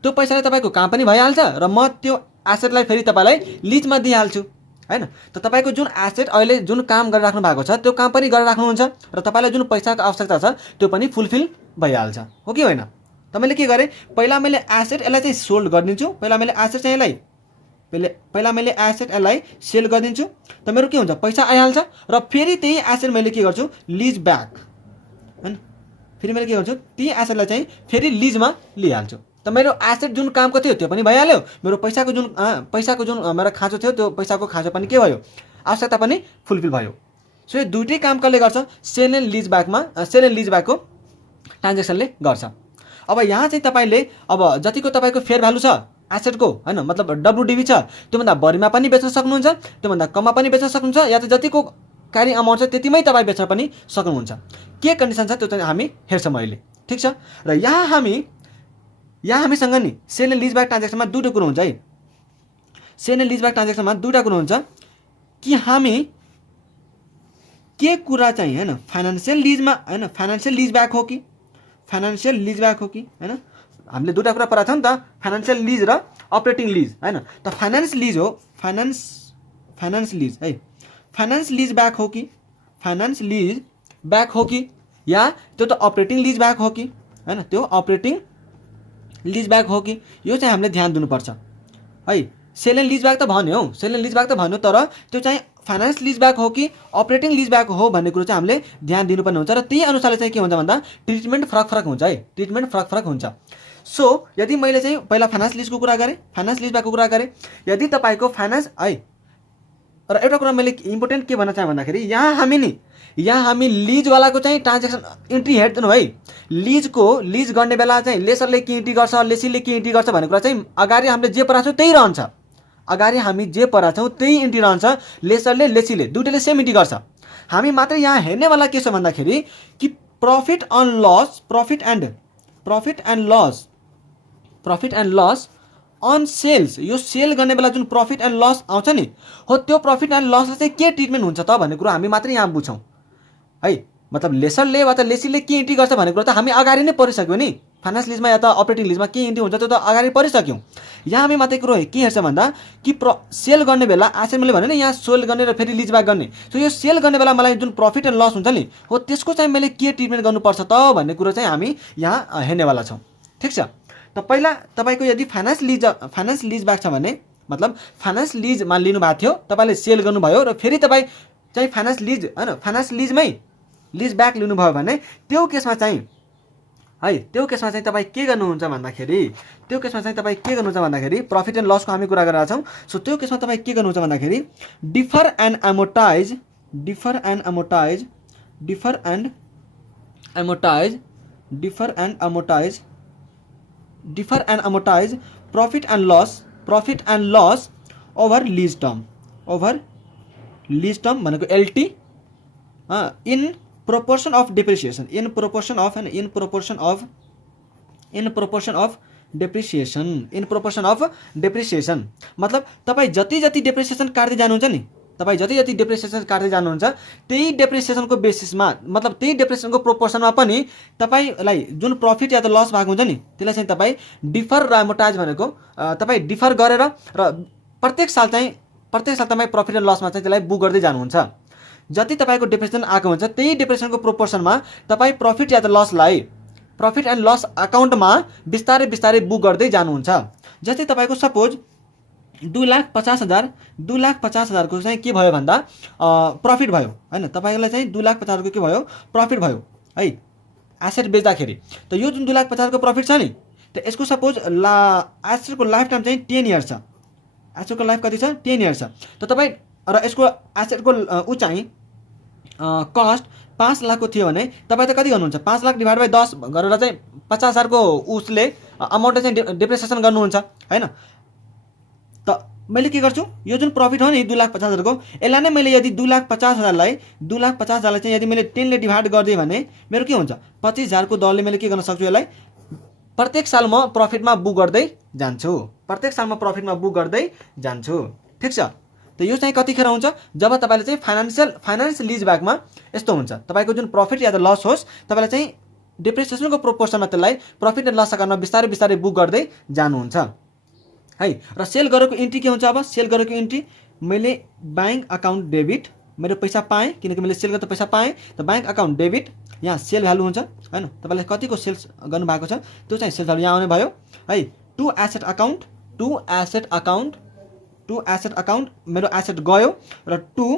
त्यो पैसाले तपाईँको काम पनि भइहाल्छ र म त्यो एसेटलाई फेरि तपाईँलाई लिजमा दिइहाल्छु हैन। त तपाईँको जुन एसेट अहिले जुन काम गरिराख्नु भएको छ त्यो काम पनि गरेर राख्नुहुन्छ र तपाईँलाई जुन पैसाको आवश्यकता छ त्यो पनि फुलफिल भइहाल्छ, हो कि होइन। त मैले के गरेँ, पहिला मैले एसेट यसलाई चाहिँ सोल्ड गरिदिन्छु, पहिला मैले एसेट यसलाई सेल गरिदिन्छु, त मेरो के हुन्छ, पैसा आइहाल्छ र फेरि त्यही एसेट मैले के गर्छु, लिज ब्याक हैन, फेरि मैले के गर्छु, त्यही एसेटलाई चाहिँ फेरि लिजमा लिइहाल्छु। त मेरो एसेट जुन कामको थियो त्यो पनि भइहाल्यो, मेरो पैसाको जुन मेरो खाँचो थियो त्यो पैसाको खाँचो पनि के भयो, आवश्यकता पनि फुलफिल भयो। सो यो दुइटै काम कसले गर्छ, सेल एन्ड लिज ब्याकको ट्रान्जेक्सनले गर्छ। अब यहाँ चाहिँ तपाईँले अब जतिको तपाईँको फेयर भ्यालु छ एसेटको हैन, मतलब डब्लुडिबी छ, त्योभन्दा बढीमा पनि बेच्न सक्नुहुन्छ, त्योभन्दा कममा पनि बेच्न सक्नुहुन्छ, या त जतिको क्यारी अमाउन्ट छ त्यतिमै तपाईँ बेच्न पनि सक्नुहुन्छ। के कन्डिसन छ त्यो चाहिँ हामी हेर्छौँ अहिले, ठिक छ। र यहाँ हामीसँग नि सेल एन्ड लिज ब्याक ट्रान्जेक्सनमा दुईवटा कुरो हुन्छ है। सेल एन्ड लिज ब्याक ट्रान्जेक्सनमा दुईवटा कुरो हुन्छ कि हामी के कुरा चाहिँ हैन, फाइनान्शियल लिज ब्याक हो कि हैन, हामीले दुईवटा कुरा पढाएको छ नि त, फाइनान्शियल लिज र अपरेटिङ लिज हैन। त फाइनान्स लिज है, फाइनान्स लिज ब्याक हो कि या त्यो त अपरेटिङ लिज ब्याक हो कि हैन, त्यो अपरेटिङ लिज ब्याक हो कि, यो चाहिँ हामीले ध्यान दिनुपर्छ है। सेल एन्ड लिज ब्याक त भन्यो, तर त्यो चाहिँ फाइनान्स लिज ब्याक हो कि अपरेटिङ लिज ब्याक हो भन्ने कुरो चाहिँ हामीले ध्यान दिनुपर्ने हुन्छ। र त्यही अनुसारले चाहिँ के हुन्छ भन्दा ट्रिटमेन्ट फरक हुन्छ है, ट्रिटमेन्ट हुन्छ। सो यदि मैले चाहिँ पहिला फाइनान्स लिज ब्याकको कुरा गरेँ, यदि तपाईँको फाइनान्स है, र एउटा कुरा मैले इम्पोर्टेन्ट के भन्न चाहेँ भन्दाखेरि यहाँ हामी लिजवालाको चाहिँ ट्रान्जेक्सन इन्ट्री हेर्दैनौँ है। लिज गर्ने बेला चाहिँ लेसरले के इन्ट्री गर्छ, लेसीले के इन्ट्री गर्छ भन्ने कुरा चाहिँ अगाडि हामीले जे पढाएको छौँ त्यही रहन्छ, इन्ट्री रहन्छ। लेसरले लेसीले दुइटैले सेम इन्ट्री गर्छ। हामी मात्र यहाँ हेर्नेवाला के छ भन्दाखेरि कि profit and loss on sales, यो सेल गर्ने बेला जुन प्रफिट एन्ड लस आउँछ नि हो, त्यो प्रफिट एन्ड लसलाई चाहिँ के ट्रिटमेन्ट हुन्छ त भन्ने कुरा हामी मात्रै यहाँ बुझ्छौँ है। मतलब लेसरले वा त लेसीले के इन्ट्री गर्छ भन्ने कुरा त हामी अगाडि नै पढिसक्यौँ नि, फाइनान्स लिजमा या त अपरेटिङ लिजमा के इन्ट्री हुन्छ त्यो त अगाडि पढिसक्यौँ। यहाँ हामी मात्रै कुरो के हेर्छ भन्दा कि सेल गर्ने बेला एसेट मैले भने नि यहाँ सेल गर्ने र फेरि लिज ब्याक गर्ने, सो यो सेल गर्ने बेला मलाई जुन प्रफिट एन्ड लस हुन्छ नि हो त्यसको चाहिँ मैले के ट्रिटमेन्ट गर्नुपर्छ त भन्ने कुरो चाहिँ हामी यहाँ हेर्नेवाला छौँ, ठिक छ। त पहिला तपाईँको यदि फाइनान्स लिज ब्याक छ भने मतलब फाइनान्स लिजमा लिनुभएको थियो, तपाईँले सेल गर्नुभयो र फेरि तपाईँ चाहिँ फाइनान्स लिजमै लिज ब्याक लिनुभयो भने त्यो केसमा चाहिँ तपाईँ के गर्नुहुन्छ भन्दाखेरि प्रफिट एन्ड लसको हामी कुरा गरिरहेका छौँ। सो त्यो केसमा तपाईँ के गर्नुहुन्छ भन्दाखेरि defer and amortise profit and loss over lease term भनेको LT in proportion of depreciation, in proportion of depreciation मतलब तपाईँ जति डेप्रिसिएसन काट्दै जानुहुन्छ नि, त्यही डेप्रिसिएसनको बेसिसमा मतलब त्यही डेप्रिसिएसनको प्रोपोर्सनमा पनि तपाईँलाई जुन प्रफिट या त लस भएको हुन्छ नि त्यसलाई चाहिँ तपाईँ डिफर र एमोर्टाइज भनेको तपाईँ डिफर गरेर र प्रत्येक साल तपाईँ प्रफिट एन्ड लसमा चाहिँ त्यसलाई बुक गर्दै जानुहुन्छ। जति तपाईँको डेप्रिसिएसन आएको हुन्छ त्यही डेप्रिसिएसनको प्रोपोर्सनमा तपाईँ प्रफिट या त लसलाई प्रफिट एन्ड लस अकाउन्टमा बिस्तारै बिस्तारै बुक गर्दै जानुहुन्छ। जस्तै तपाईँको सपोज 2,50,000 को चाहिँ के भयो भन्दा प्रफिट भयो हैन, तपाईँलाई चाहिँ 2,50,000 को के भयो प्रफिट भयो है एसेट बेच्दाखेरि। त यो जुन 2,50,000 को प्रफिट छ नि, त यसको सपोज एसेटको लाइफ टाइम चाहिँ 10 इयर्स छ। एसेटको लाइफ कति छ 10 इयर्स छ। त तपाईँ र यसको एसेटको ऊ चाहिँ कस्ट 5 लाख को थियो भने तपाईँ त कति गर्नुहुन्छ 5 लाख डिभाइड बाई 10 गरेर चाहिँ 50,000 को उसले अमाउन्ट चाहिँ डेप्रिसिएसन गर्नुहुन्छ हैन। त मैले के गर्छु यो जुन प्रफिट हो नि 2,50,000 को यसलाई नै मैले यदि 2,50,000 चाहिँ यदि मैले 10 ले डिभाइड गरिदिएँ भने मेरो के हुन्छ 25,000 को दरले मैले के गर्न सक्छु यसलाई प्रत्येक साल म प्रफिटमा बुक गर्दै जान्छु, प्रत्येक सालमा प्रफिटमा बुक गर्दै जान्छु। ठिक छ। त यो चाहिँ कतिखेर हुन्छ जब तपाईले चाहिँ फाइनान्स लिज ब्याकमा यस्तो हुन्छ तपाईको जुन प्रफिट या त लस होस् तपाईले चाहिँ डेप्रिसिएसनको प्रोपोर्सनमा त्यसलाई प्रफिट एन्ड लस अकाउन्टमा बिस्तारै बिस्तारै बुक गर्दै जानुहुन्छ है। र सेल गरेको इन्ट्री के हुन्छ अब सेल गरेको इन्ट्री मैले बैंक अकाउन्ट डेबिट मेरो पैसा पाएँ किनकि मैले सेल गर्दा पैसा पाएँ त बैंक अकाउन्ट डेबिट यहाँ सेल भ्यालु हुन्छ हैन। तपाईले कतिको सेल्स गर्नु भएको छ त्यो चाहिँ सेल भ्यालु यहाँ आउने भयो है। टु एसेट अकाउन्ट मेरो एसेट गयो र टु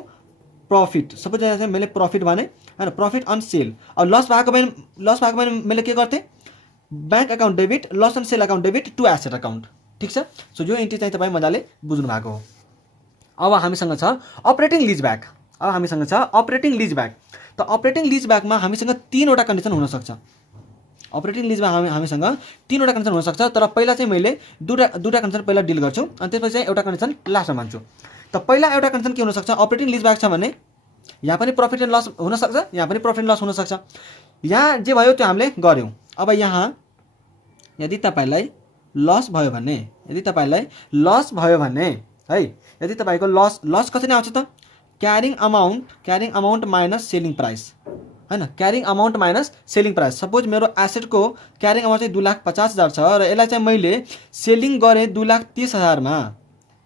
प्रफिट सपोज चाहिँ मैले प्रफिट भने हैन प्रफिट अन सेल। अब लस भएको भने मैले के गर्थेँ bank account debit loss on sale account debit to asset account. ठीक छ। सो यो इन्ट्री चाहिँ तपाईँ मजाले बुझ्नु भएको हो। अब हामीसँग छ अपरेटिङ लिज ब्याक। त अपरेटिङ लिज ब्याकमा हामीसँग 3वटा कन्डिसन हुन सक्छ। अपरेटिङ लिजमा हामीसँग 3वटा कन्डिसन हुन सक्छ। तर पहिला चाहिँ मैले दुईटा कन्डिसन पहिला डिल गर्छु अनि त्यसपछि चाहिँ एउटा कन्डिसन लास्टमा भन्छु। त पहिला एउटा कन्डिसन के हुन सक्छ अपरेटिङ लिज ब्याक छ भने यहाँ पनि प्रफिट एन्ड लस हुन सक्छ, यहाँ पनि प्रफिट एन्ड लस हुन सक्छ। यहाँ जे भयो त्यो हामीले गर्यौं। अब यहाँ यदि तपाईलाई लस भयो भने है यदि तपाईको लस कसरी आउँछ त carrying amount minus selling price हैन। Carrying amount minus selling price. Suppose मेरो एसेटको क्यारिङ अमाउन्ट चाहिँ 2,50,000 छ र यसलाई चाहिँ मैले सेलिङ गरेँ 2,30,000 मा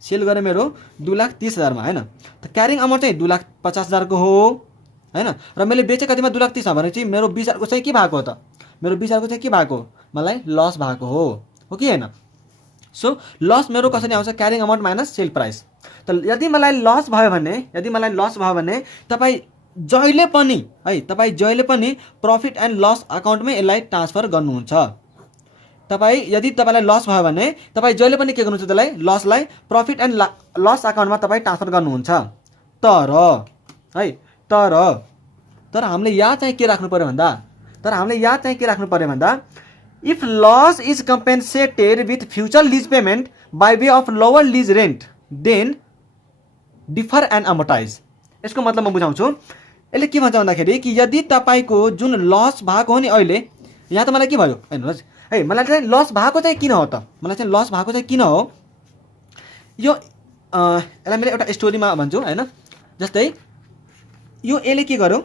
सेल गरेँ मेरो 2,30,000 मा हैन। त क्यारिङ अमाउन्ट चाहिँ 2,50,000 को हो हैन र मैले बेचे कतिमा 2,30,000 भने चाहिँ मेरो 20,000 को चाहिँ के भएको हो त मेरो 20,000 को चाहिँ के भएको मलाई लस भएको हो कि हैन। सो लस मेरो कसरी आउँछ carrying amount minus sale price. त यदि मलाई लस भयो भने तपाईँ जहिले पनि प्रफिट एन्ड लस अकाउन्टमै यसलाई ट्रान्सफर गर्नुहुन्छ। यदि तपाईलाई लस भयो भने तपाईँ जहिले पनि के गर्नुहुन्छ त्यसलाई लसलाई प्रफिट एन्ड लस अकाउन्टमा तपाईँ ट्रान्सफर गर्नुहुन्छ। तर हामीले यहाँ चाहिँ के राख्नु पर्यो भन्दा if loss is compensated with future lease payment by way of lower lease rent then defer and amortise. यसको मतलब म बुझाउँछु। यसले के भन्छ भन्दाखेरि कि यदि तपाईको जुन लस भएको हो नि अहिले यहाँ त मलाई के भयो हेर्नुहोस् है मलाई चाहिँ लस भएको चाहिँ किन हो यो यसलाई मैले एउटा स्टोरीमा भन्छु हैन। जस्तै यो यसले के गर्यो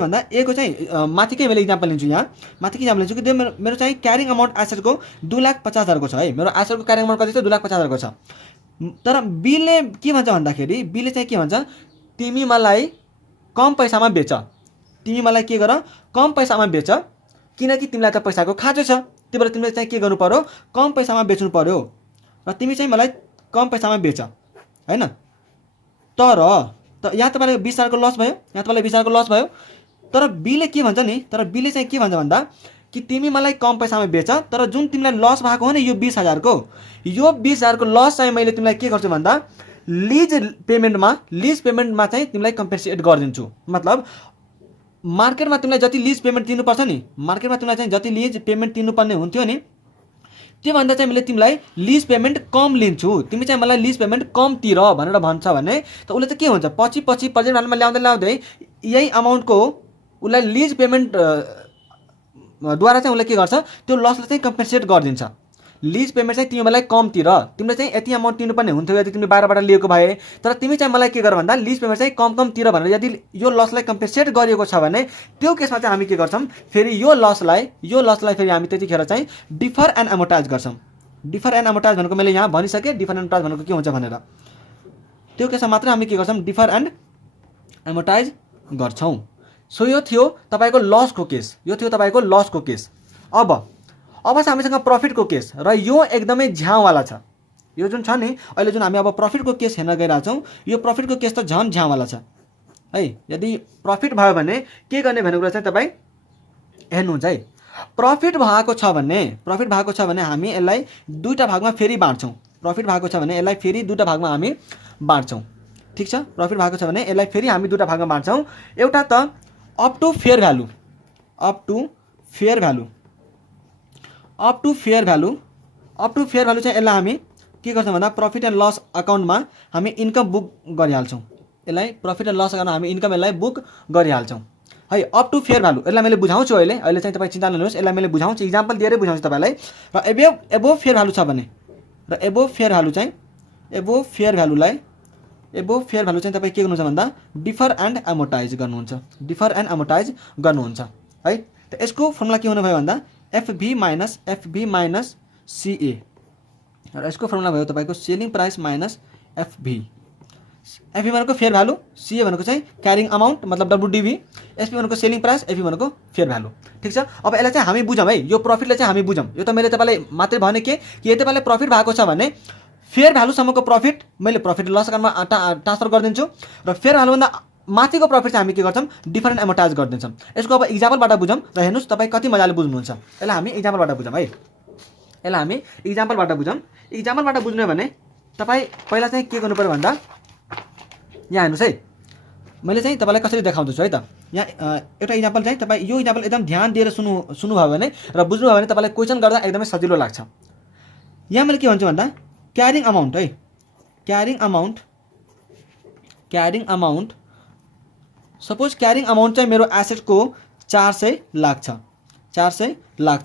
भन्दा एको चाहिँ माथिकै मैले इक्जाम्पल लिन्छु कि मेरो चाहिँ क्यारिङ अमाउन्ट एसेटको 2,50,000 को छ है। मेरो एसेटको क्यारिङ अमाउन्ट कति छ 2,50,000 को छ। तर बिलले के भन्छ भन्दाखेरि बिलले चाहिँ के भन्छ तिमी मलाई कम पैसामा बेच, किनकि तिमीलाई त पैसाको खाँचो छ त्यही भएर तिमीले चाहिँ के गर्नु पर्यो कम पैसामा बेच्नु पर्यो र तिमी चाहिँ मलाई कम पैसामा बेच हैन। तर यहाँ तपाईलाई 20,000 को लस भयो तर बिलले के भन्छ भन्दा कि तिमी मलाई कम पैसामा बेच तर जुन तिमीलाई लस भएको हो नि यो 20,000 को लस चाहिँ मैले तिमीलाई के गर्छु भन्दा लिज पेमेन्टमा चाहिँ तिमीलाई कम्पेन्सेट गरिदिन्छु। मतलब मार्केटमा तिमीलाई जति लिज पेमेन्ट दिनुपर्छ नि जति लिज पेमेन्ट दिनुपर्ने हुन्थ्यो नि त्योभन्दा चाहिँ मैले तिमीलाई लिज पेमेन्ट कम लिन्छु, तिमी चाहिँ मलाई लिज पेमेन्ट कम तिर भनेर भन्छ भने त उसले चाहिँ के हुन्छ पछि प्रेजेन्ट भ्यालुमा ल्याउँदै यही अमाउन्टको उसलाई लिज पेमेन्ट द्वारा चाहिँ उसले के गर्छ त्यो लसलाई चाहिँ कम्पेन्सेट गरिदिन्छ। लिज पेमेन्ट चाहिँ तिमी मलाई कम तिर, तिमीले चाहिँ यति अमाउन्ट तिर्नुपर्ने हुन्थ्यो यदि तिमी बाहिरबाट लिएको भए तर तिमी चाहिँ मलाई के गर भन्दा लिज पेमेन्ट चाहिँ कम तिर भनेर यदि यो लसलाई कम्पेन्सेट गरिएको छ भने त्यो केसमा चाहिँ हामी के गर्छौँ फेरि यो लसलाई फेरि हामी त्यतिखेर चाहिँ डिफर एन्ड अमोर्टाइज गर्छौँ। डिफर एन्ड अमोर्टाइज भनेको मैले यहाँ भनिसकेँ डिफर एन्ड अमोर्टाइज भनेको के हुन्छ भनेर। त्यो केसमा मात्रै हामी के गर्छौँ डिफर एन्ड एमोर्टाइज गर्छौँ। सो यो थियो तपाईँको लसको केस, यो थियो तपाईँको लसको केस। अब छ हामीसँग प्रफिटको केस र यो एकदमै झ्याउवाला छ। यो जुन छ नि अहिले जुन हामी अब प्रफिटको केस हेर्न गइरहेछौँ, यो प्रफिटको केस त झन् झ्याउवाला छ है। यदि प्रफिट भयो भने के गर्ने भन्ने कुरा चाहिँ तपाईँ हेर्नुहुन्छ है। प्रफिट भएको छ भने हामी यसलाई दुईटा भागमा फेरि बाँड्छौँ। प्रफिट भएको छ भने यसलाई फेरि दुईटा भागमा हामी बाँड्छौँ। ठिक छ, प्रफिट भएको छ भने यसलाई फेरि हामी दुईटा भागमा बाँड्छौँ। एउटा त up to fair value, up to fair value चाहिँ यसलाई हामी के गर्छौँ भन्दा प्रफिट एन्ड लस अकाउन्टमा हामी इन्कम बुक गरिहाल्छौँ। यसलाई प्रफिट एन्ड लस अकाउन्टमा हामी इन्कम यसलाई बुक गरिहाल्छौँ है। अप टु फेयर भ्यालु यसलाई मैले बुझाउँछु अहिले चाहिँ तपाईँ चिन्ता नलिनुहोस्, यसलाई मैले बुझाउँछु, इक्जाम्पल दिएरै बुझाउँछु तपाईँलाई। र एबोभ फेयर भ्यालु छ भने र एबोभ फेयर भ्यालु चाहिँ तपाईँ के गर्नुहुन्छ भन्दा डिफर एन्ड एमोर्टाइज गर्नुहुन्छ है। त यसको फर्मुला के हुने भयो भन्दा एफभी माइनस सीए र यसको फर्मुला भयो तपाईँको सेलिङ प्राइस माइनस एफभी। एफभी भनेको फेयर भ्यालु, सीए भनेको चाहिँ क्यारिङ अमाउन्ट मतलब डब्लुडिभी, एसपी भनेको सेलिङ प्राइस, एफभी भनेको फेयर भ्यालु। ठिक छ, अब यसलाई चाहिँ हामी बुझौँ है। यो प्रफिटलाई चाहिँ हामी बुझौँ। यो त मैले तपाईँलाई मात्रै भने कि यदि तपाईँलाई प्रफिट भएको छ भने फेयर भ्यालुसम्मको प्रफिट मैले प्रफिट लस अकाउन्टमा ट्रान्सफर गरिदिन्छु र फेयर भ्यालुभन्दा माथिको प्रफिट चाहिँ हामी के गर्छौँ डिफरेन्ट एमोर्टाइज गरिदिन्छौँ। यसको अब इक्जाम्पलबाट बुझौँ र हेर्नुहोस् तपाईँ कति मजाले बुझ्नुहुन्छ। यसलाई हामी इक्जाम्पलबाट बुझौँ है। इक्जाम्पलबाट बुझ्नु हो भने तपाईँ पहिला चाहिँ के गर्नु पऱ्यो भन्दा यहाँ हेर्नुहोस् है, मैले चाहिँ तपाईँलाई कसरी देखाउँदैछु है त। यहाँ एउटा इक्जाम्पल चाहिँ तपाईँ यो इक्जाम्पल एकदम ध्यान दिएर सुन्नुभयो भने र बुझ्नुभयो भने तपाईँलाई क्वेसन गर्दा एकदमै सजिलो लाग्छ। यहाँ मैले के भन्छु भन्दा क्यारिङ अमाउन्ट है, carrying amount suppose carrying amount चाहिँ मेरो एसेटको 400 लाख छ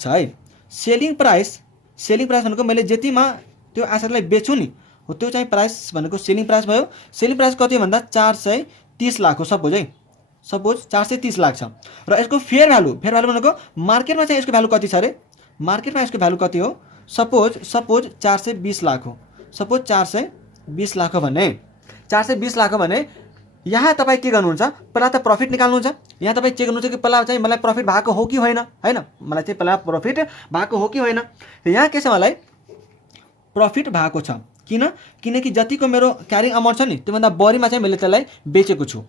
है। सेलिङ प्राइस भनेको मैले जतिमा त्यो एसेटलाई बेच्छु नि हो त्यो चाहिँ प्राइस भनेको सेलिङ प्राइस भयो। सेलिङ प्राइस कति हो भन्दा 430 लाख हो सपोज 430 लाख छ। र यसको फेयर भ्यालु भनेको मार्केटमा चाहिँ यसको भ्यालु कति छ अरे, मार्केटमा यसको भ्यालु कति हो, सपोज 420 लाख हो। सपोज 420 लाख हो भने 420 लाख हो भने यहाँ तपाईँ के गर्नुहुन्छ पहिला त प्रफिट निकाल्नुहुन्छ। यहाँ तपाईँ चेक गर्नुहुन्छ कि पहिला चाहिँ मलाई प्रफिट भएको हो कि होइन, मलाई चाहिँ पहिला प्रफिट भएको हो कि होइन। यहाँ के छ मलाई प्रफिट भएको छ, किनकि जतिको मेरो क्यारिङ अमाउन्ट छ नि त्योभन्दा बढीमा चाहिँ मैले त्यसलाई बेचेको छु।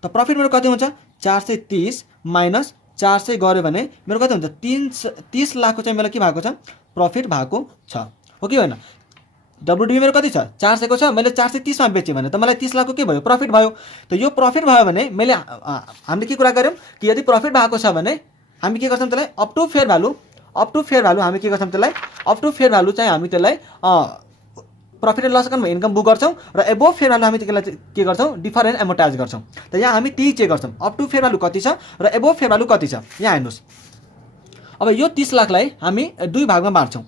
त प्रफिट मेरो कति हुन्छ 430 माइनस 400 गऱ्यो भने मेरो कति हुन्छ 30 लाखको चाहिँ मेरो के भएको छ प्रफिट भएको छ, हो कि होइन। डब्लुडिभी मेरो कति छ 400 को छ, मैले 430 मा बेचेँ भने त मलाई 30 लाखको के भयो प्रफिट भयो। त यो प्रफिट भयो भने मैले हामीले के कुरा गऱ्यौँ कि यदि प्रफिट भएको छ भने हामी के गर्छौँ त्यसलाई अप टु फेयर भ्यालु हामी के गर्छौँ त्यसलाई अप टु फेयर भ्यालु चाहिँ हामी त्यसलाई profit and loss अकाउन्टमा income book गर्छौँ र एबोभ फेयर भ्यालु हामी त्यसलाई के गर्छौँ डिफर एन्ड एमोर्टाइज गर्छौँ। त यहाँ हामी त्यही चेक गर्छौँ अप टु फेयर भ्यालु कति छ र एबोभ फेयर भ्यालु कति छ। यहाँ हेर्नुहोस् अब यो 30 लाखलाई हामी दुई भागमा बाँड्छौँ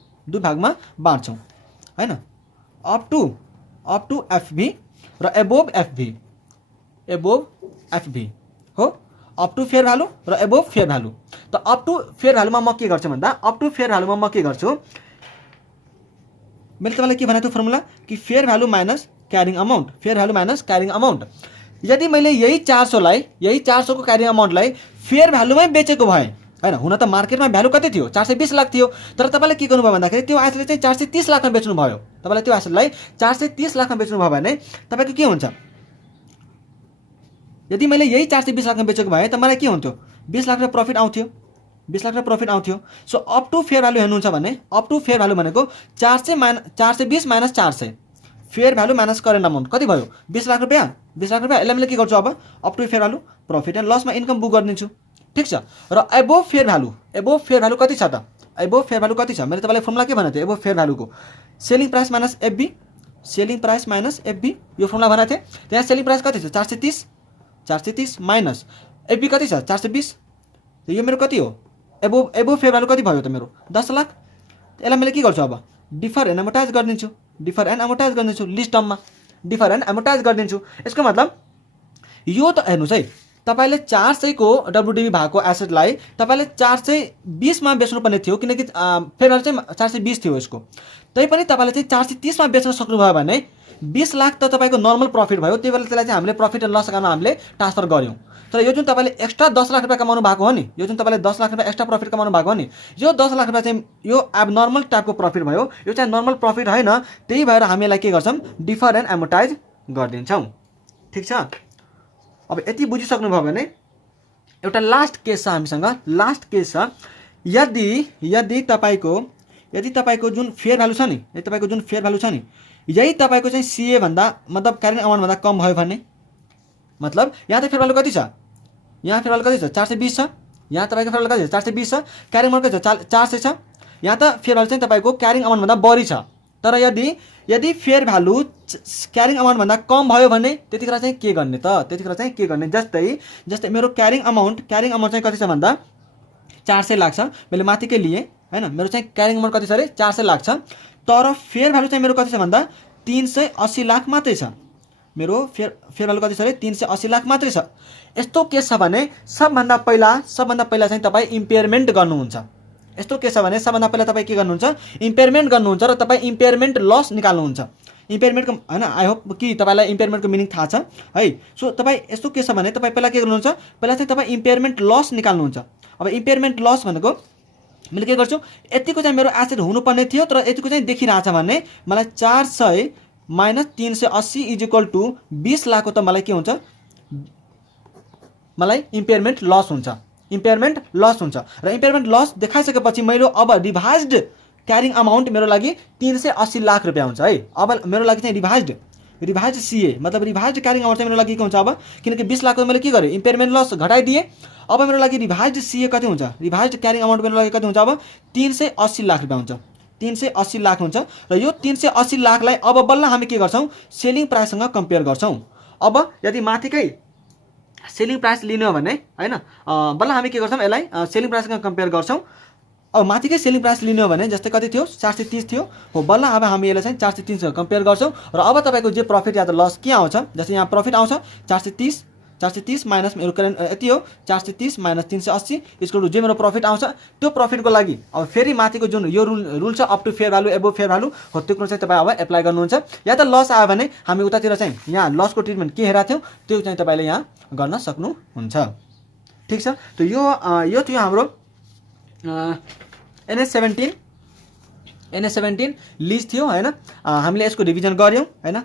हैन, अप टु एफभी र एबोभ एफभी हो, अप टु फेयर भ्यालु र एबोभ फेयर भ्यालु। त अप टु फेयर भ्यालुमा म के गर्छु भन्दा मैले तपाईँलाई के भनेको थिएँ फर्मुला कि fair value minus carrying amount. यदि मैले यही 400 को क्यारिङ अमाउन्टलाई फेयर भ्यालुमै बेचेको भए हैन, हुन त मार्केटमा भ्यालु कति थियो 420 लाख थियो, तर तपाईँले के गर्नुभयो भन्दाखेरि त्यो एसेटलाई चाहिँ 430 लाखमा बेच्नु भयो। तपाईँले त्यो एसेटलाई 430 लाखमा बेच्नु भयो भने तपाईँको के हुन्छ, यदि मैले यही 420 लाखमा बेचेको भए त मलाई के हुन्थ्यो 20 लाख प्रफिट आउँथ्यो। So up to fair value हेर्नुहुन्छ भने अप टु फेयर भ्यालु भनेको 420 minus 400 fair value minus current amount कति भयो 20 लाख रुपियाँ। यसलाई मैले के गर्छु अब up to fair value profit and लसमा इन्कम बुक गरिदिन्छु। ठिक छ, र एबोभ फेयर भ्यालु कति छ त, एबोभ फेयर भ्यालु कति छ मैले तपाईँलाई फर्मुला के भनेको थिएँ एबोभ फेयर भ्यालुको सेलिङ प्राइस माइनस एफबी यो फर्मुला भनेको थिएँ। त्यहाँ सेलिङ प्राइस कति छ 430 माइनस एफबी कति छ 420, यो मेरो कति हो एबोभ फेयर भ्यालु कति भयो त मेरो 10 लाख। यसलाई मैले के गर्छु अब डिफर एन्ड एमोर्टाइज गरिदिन्छु लिस्ट टर्ममा डिफर एन्ड एमोर्टाइज गरिदिन्छु। यसको मतलब यो त हेर्नुहोस् है, तपाईँले 400 को डब्लुडिभी भएको एसेटलाई तपाईँले 420 मा बेच्नुपर्ने थियो किनकि फेयर भ्यालु चाहिँ 420 थियो यसको, तैपनि तपाईँले चाहिँ 430 मा बेच्न सक्नुभयो भने 20 लाख त तपाईँको नर्मल प्रफिट भयो, त्यही भएर त्यसलाई चाहिँ हामीले प्रफिट एन्ड लस अकाउन्टमा हामीले ट्रान्सफर गऱ्यौँ। तर यो जुन तपाईँले एक्स्ट्रा 10 लाख रुपियाँ कमाउनु भएको हो नि, यो जुन तपाईँले 10 लाख रुपियाँ एक्स्ट्रा प्रफिट कमाउनु भएको हो नि, यो 10 लाख रुपियाँ चाहिँ यो अब नर्मल टाइपको प्रफिट भयो, यो चाहिँ नर्मल प्रफिट होइन। त्यही भएर हामी यसलाई के गर्छौँ, डिफर एन्ड एमोर्टाइज गरिदिन्छौँ। ठिक छ। अब यति बुझिसक्नुभयो भने एउटा लास्ट केस छ हामीसँग। लास्ट केस छ, यदि तपाईँको जुन फेयर भ्यालु छ नि, यदि तपाईँको जुन फेयर भ्यालु छ नि, यही तपाईँको चाहिँ सीए भन्दा मतलब क्यारिङ अमाउन्ट भन्दा कम भयो भने, मतलब यहाँ त फेयर भ्यालु कति छ, यहाँ फेयर भ्यालु कति छ 420 छ, यहाँ तपाईँको फेयर भ्यालु कति छ 420 छ, क्यारिङ अमाउन्ट कति छ 400 छ, यहाँ त फेयर भ्यालु चाहिँ तपाईँको क्यारिङ अमाउन्ट भन्दा बढी छ। तर यदि फेयर भ्यालु क्यारिङ अमाउन्ट भन्दा कम भयो भने त्यतिखेर चाहिँ के गर्ने त, त्यतिखेर चाहिँ के गर्ने, जस्तै मेरो क्यारिङ अमाउन्ट चाहिँ कति छ भन्दा 400 लाख छ, मैले माथिकै लिए हैन, मेरो चाहिँ क्यारिङ अमाउन्ट कति छ अरे 400 लाख छ, तर फेयर भ्यालु चाहिँ मेरो कति छ भन्दा 380 लाख मात्रै छ। मेरो फेयर भ्यालु कति छ अरे 380 लाख मात्रै छ। यस्तो केस छ भने सबभन्दा पहिला चाहिँ तपाईँ इम्पेयरमेन्ट गर्नुहुन्छ। यस्तो केस छ भने सबभन्दा पहिला तपाईँ के गर्नुहुन्छ, इम्पेयरमेन्ट गर्नुहुन्छ र तपाईँ इम्पेयरमेन्ट लस निकाल्नुहुन्छ। इम्पेयरमेन्टको हैन, आई होप कि तपाईँलाई इम्पेयरमेन्टको मिनिङ थाहा छ है। सो तपाईँ यस्तो केस छ भने तपाईँ पहिला के गर्नुहुन्छ, पहिला चाहिँ तपाईँ इम्पेयरमेन्ट लस निकाल्नुहुन्छ। अब इम्पेयरमेन्ट लस भनेको मैले के गर्छु, यतिको चाहिँ मेरो एसेट हुनुपर्ने थियो तर यतिको चाहिँ देखिरहेछ भने मलाई 400 माइनस 380 इज इक्वल टु 20 लाखको त मलाई के हुन्छ, मलाई इम्पेयरमेन्ट लस हुन्छ। इम्पेयरमेन्ट लस हुन्छ र इम्पेयरमेन्ट लस देखाइसकेपछि मैले अब रिभाइज्ड क्यारिङ अमाउन्ट मेरो लागि 380 लाख रुपियाँ हुन्छ है। अब मेरो लागि चाहिँ रिभाइज्ड सीए मतलब रिभाइज्ड क्यारिङ अमाउन्ट चाहिँ मेरो लागि के हुन्छ, अब किनकि 20 लाखको मैले के गरेँ, इम्पेयरमेन्ट लस घटाइदिएँ। अब मेरो लागि रिभाइज्ड सीए कति हुन्छ, रिभाइज्ड क्यारिङ अमाउन्ट मेरो लागि कति हुन्छ, अब 380 लाख रुपियाँ हुन्छ। 380 लाख हुन्छ र यो 380 लाखलाई अब बल्ल हामी के गर्छौँ, सेलिङ प्राइससँग कम्पेयर गर्छौँ। अब यदि माथिकै सेलिङ प्राइस लिने हो भने हैन, बल्ल हामी के गर्छौँ, यसलाई सेलिङ प्राइससँग कम्पेयर गर्छौँ। अब माथिकै सेलिङ प्राइस लिने हो भने जस्तै कति थियो 430 थियो हो, बल्ल अब हामी यसलाई चाहिँ 430 सँग कम्पेयर गर्छौँ र अब तपाईँको जे प्रफिट या त लस के आउँछ, जस्तै यहाँ प्रफिट आउँछ 430 माइनस मेरो करेन्ट यति हो 430 माइनस 380 इक्वल टु जे मेरो प्रफिट आउँछ, त्यो प्रफिटको लागि अब फेरि माथिको जुन यो रुल छ अप टु फेयर भ्यालु एबो फेयर भ्यालु हो, त्यो कुरो चाहिँ तपाईँ अब एप्लाई गर्नुहुन्छ। या त लस आयो भने हामी उतातिर चाहिँ यहाँ लसको ट्रिटमेन्ट के हेरेको थियौँ त्यो चाहिँ तपाईँले यहाँ गर्न सक्नुहुन्छ। ठिक छ। त यो थियो हाम्रो NS17 लिज थियो हैन। हामीले यसको रिभिजन गऱ्यौँ हैन।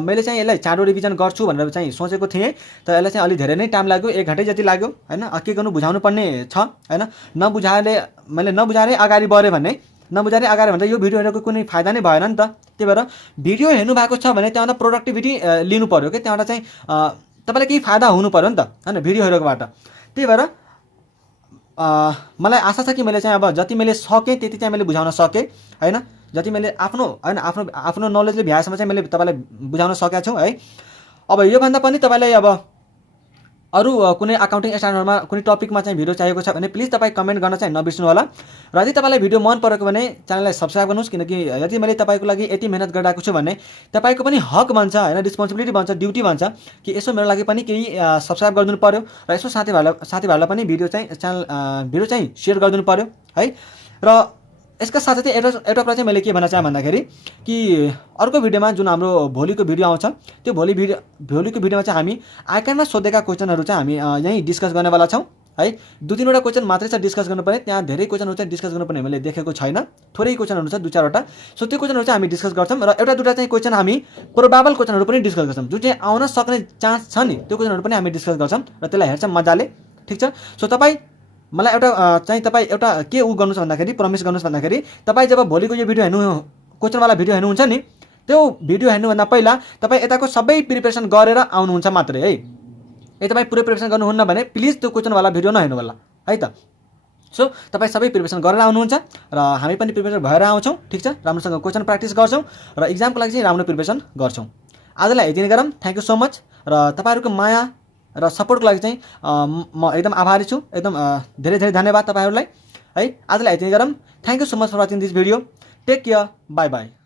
मैले चाहिँ यसलाई चाँडो रिभिजन गर्छु भनेर चाहिँ सोचेको थिएँ, तर यसलाई चाहिँ अलि धेरै नै टाइम लाग्यो, 1 घन्टा जति लाग्यो हैन। के गर्नु बुझाउनु पर्ने छ हैन। मैले नबुझाएरै अगाडि बढ्यो भने भन्दा यो भिडियो हेरेको कुनै फाइदा नै भएन नि त। त्यही भएर भिडियो हेर्नु भएको छ भने त्यहाँबाट प्रोडक्टिभिटी लिनु पर्यो के, त्यहाँबाट चाहिँ तपाईँलाई केही फाइदा हुनु पर्यो नि त हैन भिडियो हेरेकोबाट। त्यही भएर मलाई आशा छ कि मैले चाहिँ अब जति मैले सकेँ त्यति चाहिँ मैले बुझाउन सकेँ हैन। जति मैले आफ्नो नलेजले भ्याएसम्म चाहिँ मैले तपाईँलाई बुझाउन सकेको छु है। अब योभन्दा पनि तपाईँलाई अब अरू कुनै अकाउन्टिङ स्ट्यान्डर्डमा कुनै टपिकमा चाहिँ भिडियो चाहिएको छ भने प्लिज तपाईँ कमेन्ट गर्न चाहिँ नबिर्सनु होला। र यदि तपाईँलाई भिडियो मन परेको भने च्यानललाई सब्सक्राइब गर्नुहोस्, किनकि यदि मैले तपाईँको लागि यति मेहनत गरिरहेको छु भने तपाईँको पनि हक बन्छ हैन, रिस्पोन्सिबिलिटी बन्छ, ड्युटी बन्छ कि यसो मेरो लागि पनि केही सब्सक्राइब गरिदिनु पर्यो र यसो साथीभाइहरूलाई पनि भिडियो चाहिँ सेयर गरिदिनु पर्यो है। र यसका साथै एउटा कुरा चाहिँ मैले के भन्न चाहेँ भन्दाखेरि कि अर्को भिडियोमा जुन हाम्रो भोलिको भिडियो आउँछ त्यो भोलिको भिडियोमा चाहिँ हामी आइकनमा सोधेका क्वेसनहरू चाहिँ हामी यहीँ डिस्कस गर्नेवाला छौँ है। 2-3वटा क्वेसन मात्रै छ डिस्कस गर्नुपर्ने, त्यहाँ धेरै क्वेसनहरू चाहिँ डिस्कस गर्नुपर्ने मैले देखेको छैन, थोरै क्वेसनहरू छ 2-4वटा। सो त्यो क्वेसनहरू चाहिँ हामी डिस्कस गर्छौँ र एउटा-दुईवटा चाहिँ क्वेसन हामी प्रोबाबल क्वेसनहरू पनि डिस्कस गर्छौँ, जुन चाहिँ आउन सक्ने चान्स छ नि त्यो क्वेसनहरू पनि हामी डिस्कस गर्छौँ र त्यसलाई हेर्छौँ मजाले। ठिक छ। सो मलाई तपाईँ एउटा के गर्नुहोस् भन्दाखेरि प्रमिस गर्नुहोस् भन्दाखेरि तपाईँ जब भोलिको यो भिडियो क्वेसनवाला भिडियो हेर्नुहुन्छ नि त्यो भिडियो हेर्नुभन्दा पहिला तपाईँ यताको सबै प्रिपरेसन गरेर आउनुहुन्छ मात्रै है। यदि तपाईँ पुरै प्रिपरेसन गर्नुहुन्न भने प्लिज त्यो क्वेसनवाला भिडियो नहेर्नु होला है त। सो तपाईँ सबै प्रिपरेसन गरेर आउनुहुन्छ र हामी पनि प्रिपरेसन भएर आउँछौँ। ठिक छ। राम्रोसँग क्वेसन प्र्याक्टिस गर्छौँ र इक्जामको लागि चाहिँ राम्रो प्रिपरेसन गर्छौँ। आजलाई यति नै गरौँ। थ्याङ्क यू सो मच र तपाईँहरूको माया र सपोर्टको लागि चाहिँ म एकदम आभारी छु। एकदम धेरै धेरै धन्यवाद तपाईँहरूलाई है। आजलाई यति नै गरौँ। Thank you so much for watching this video. Take care. Bye by.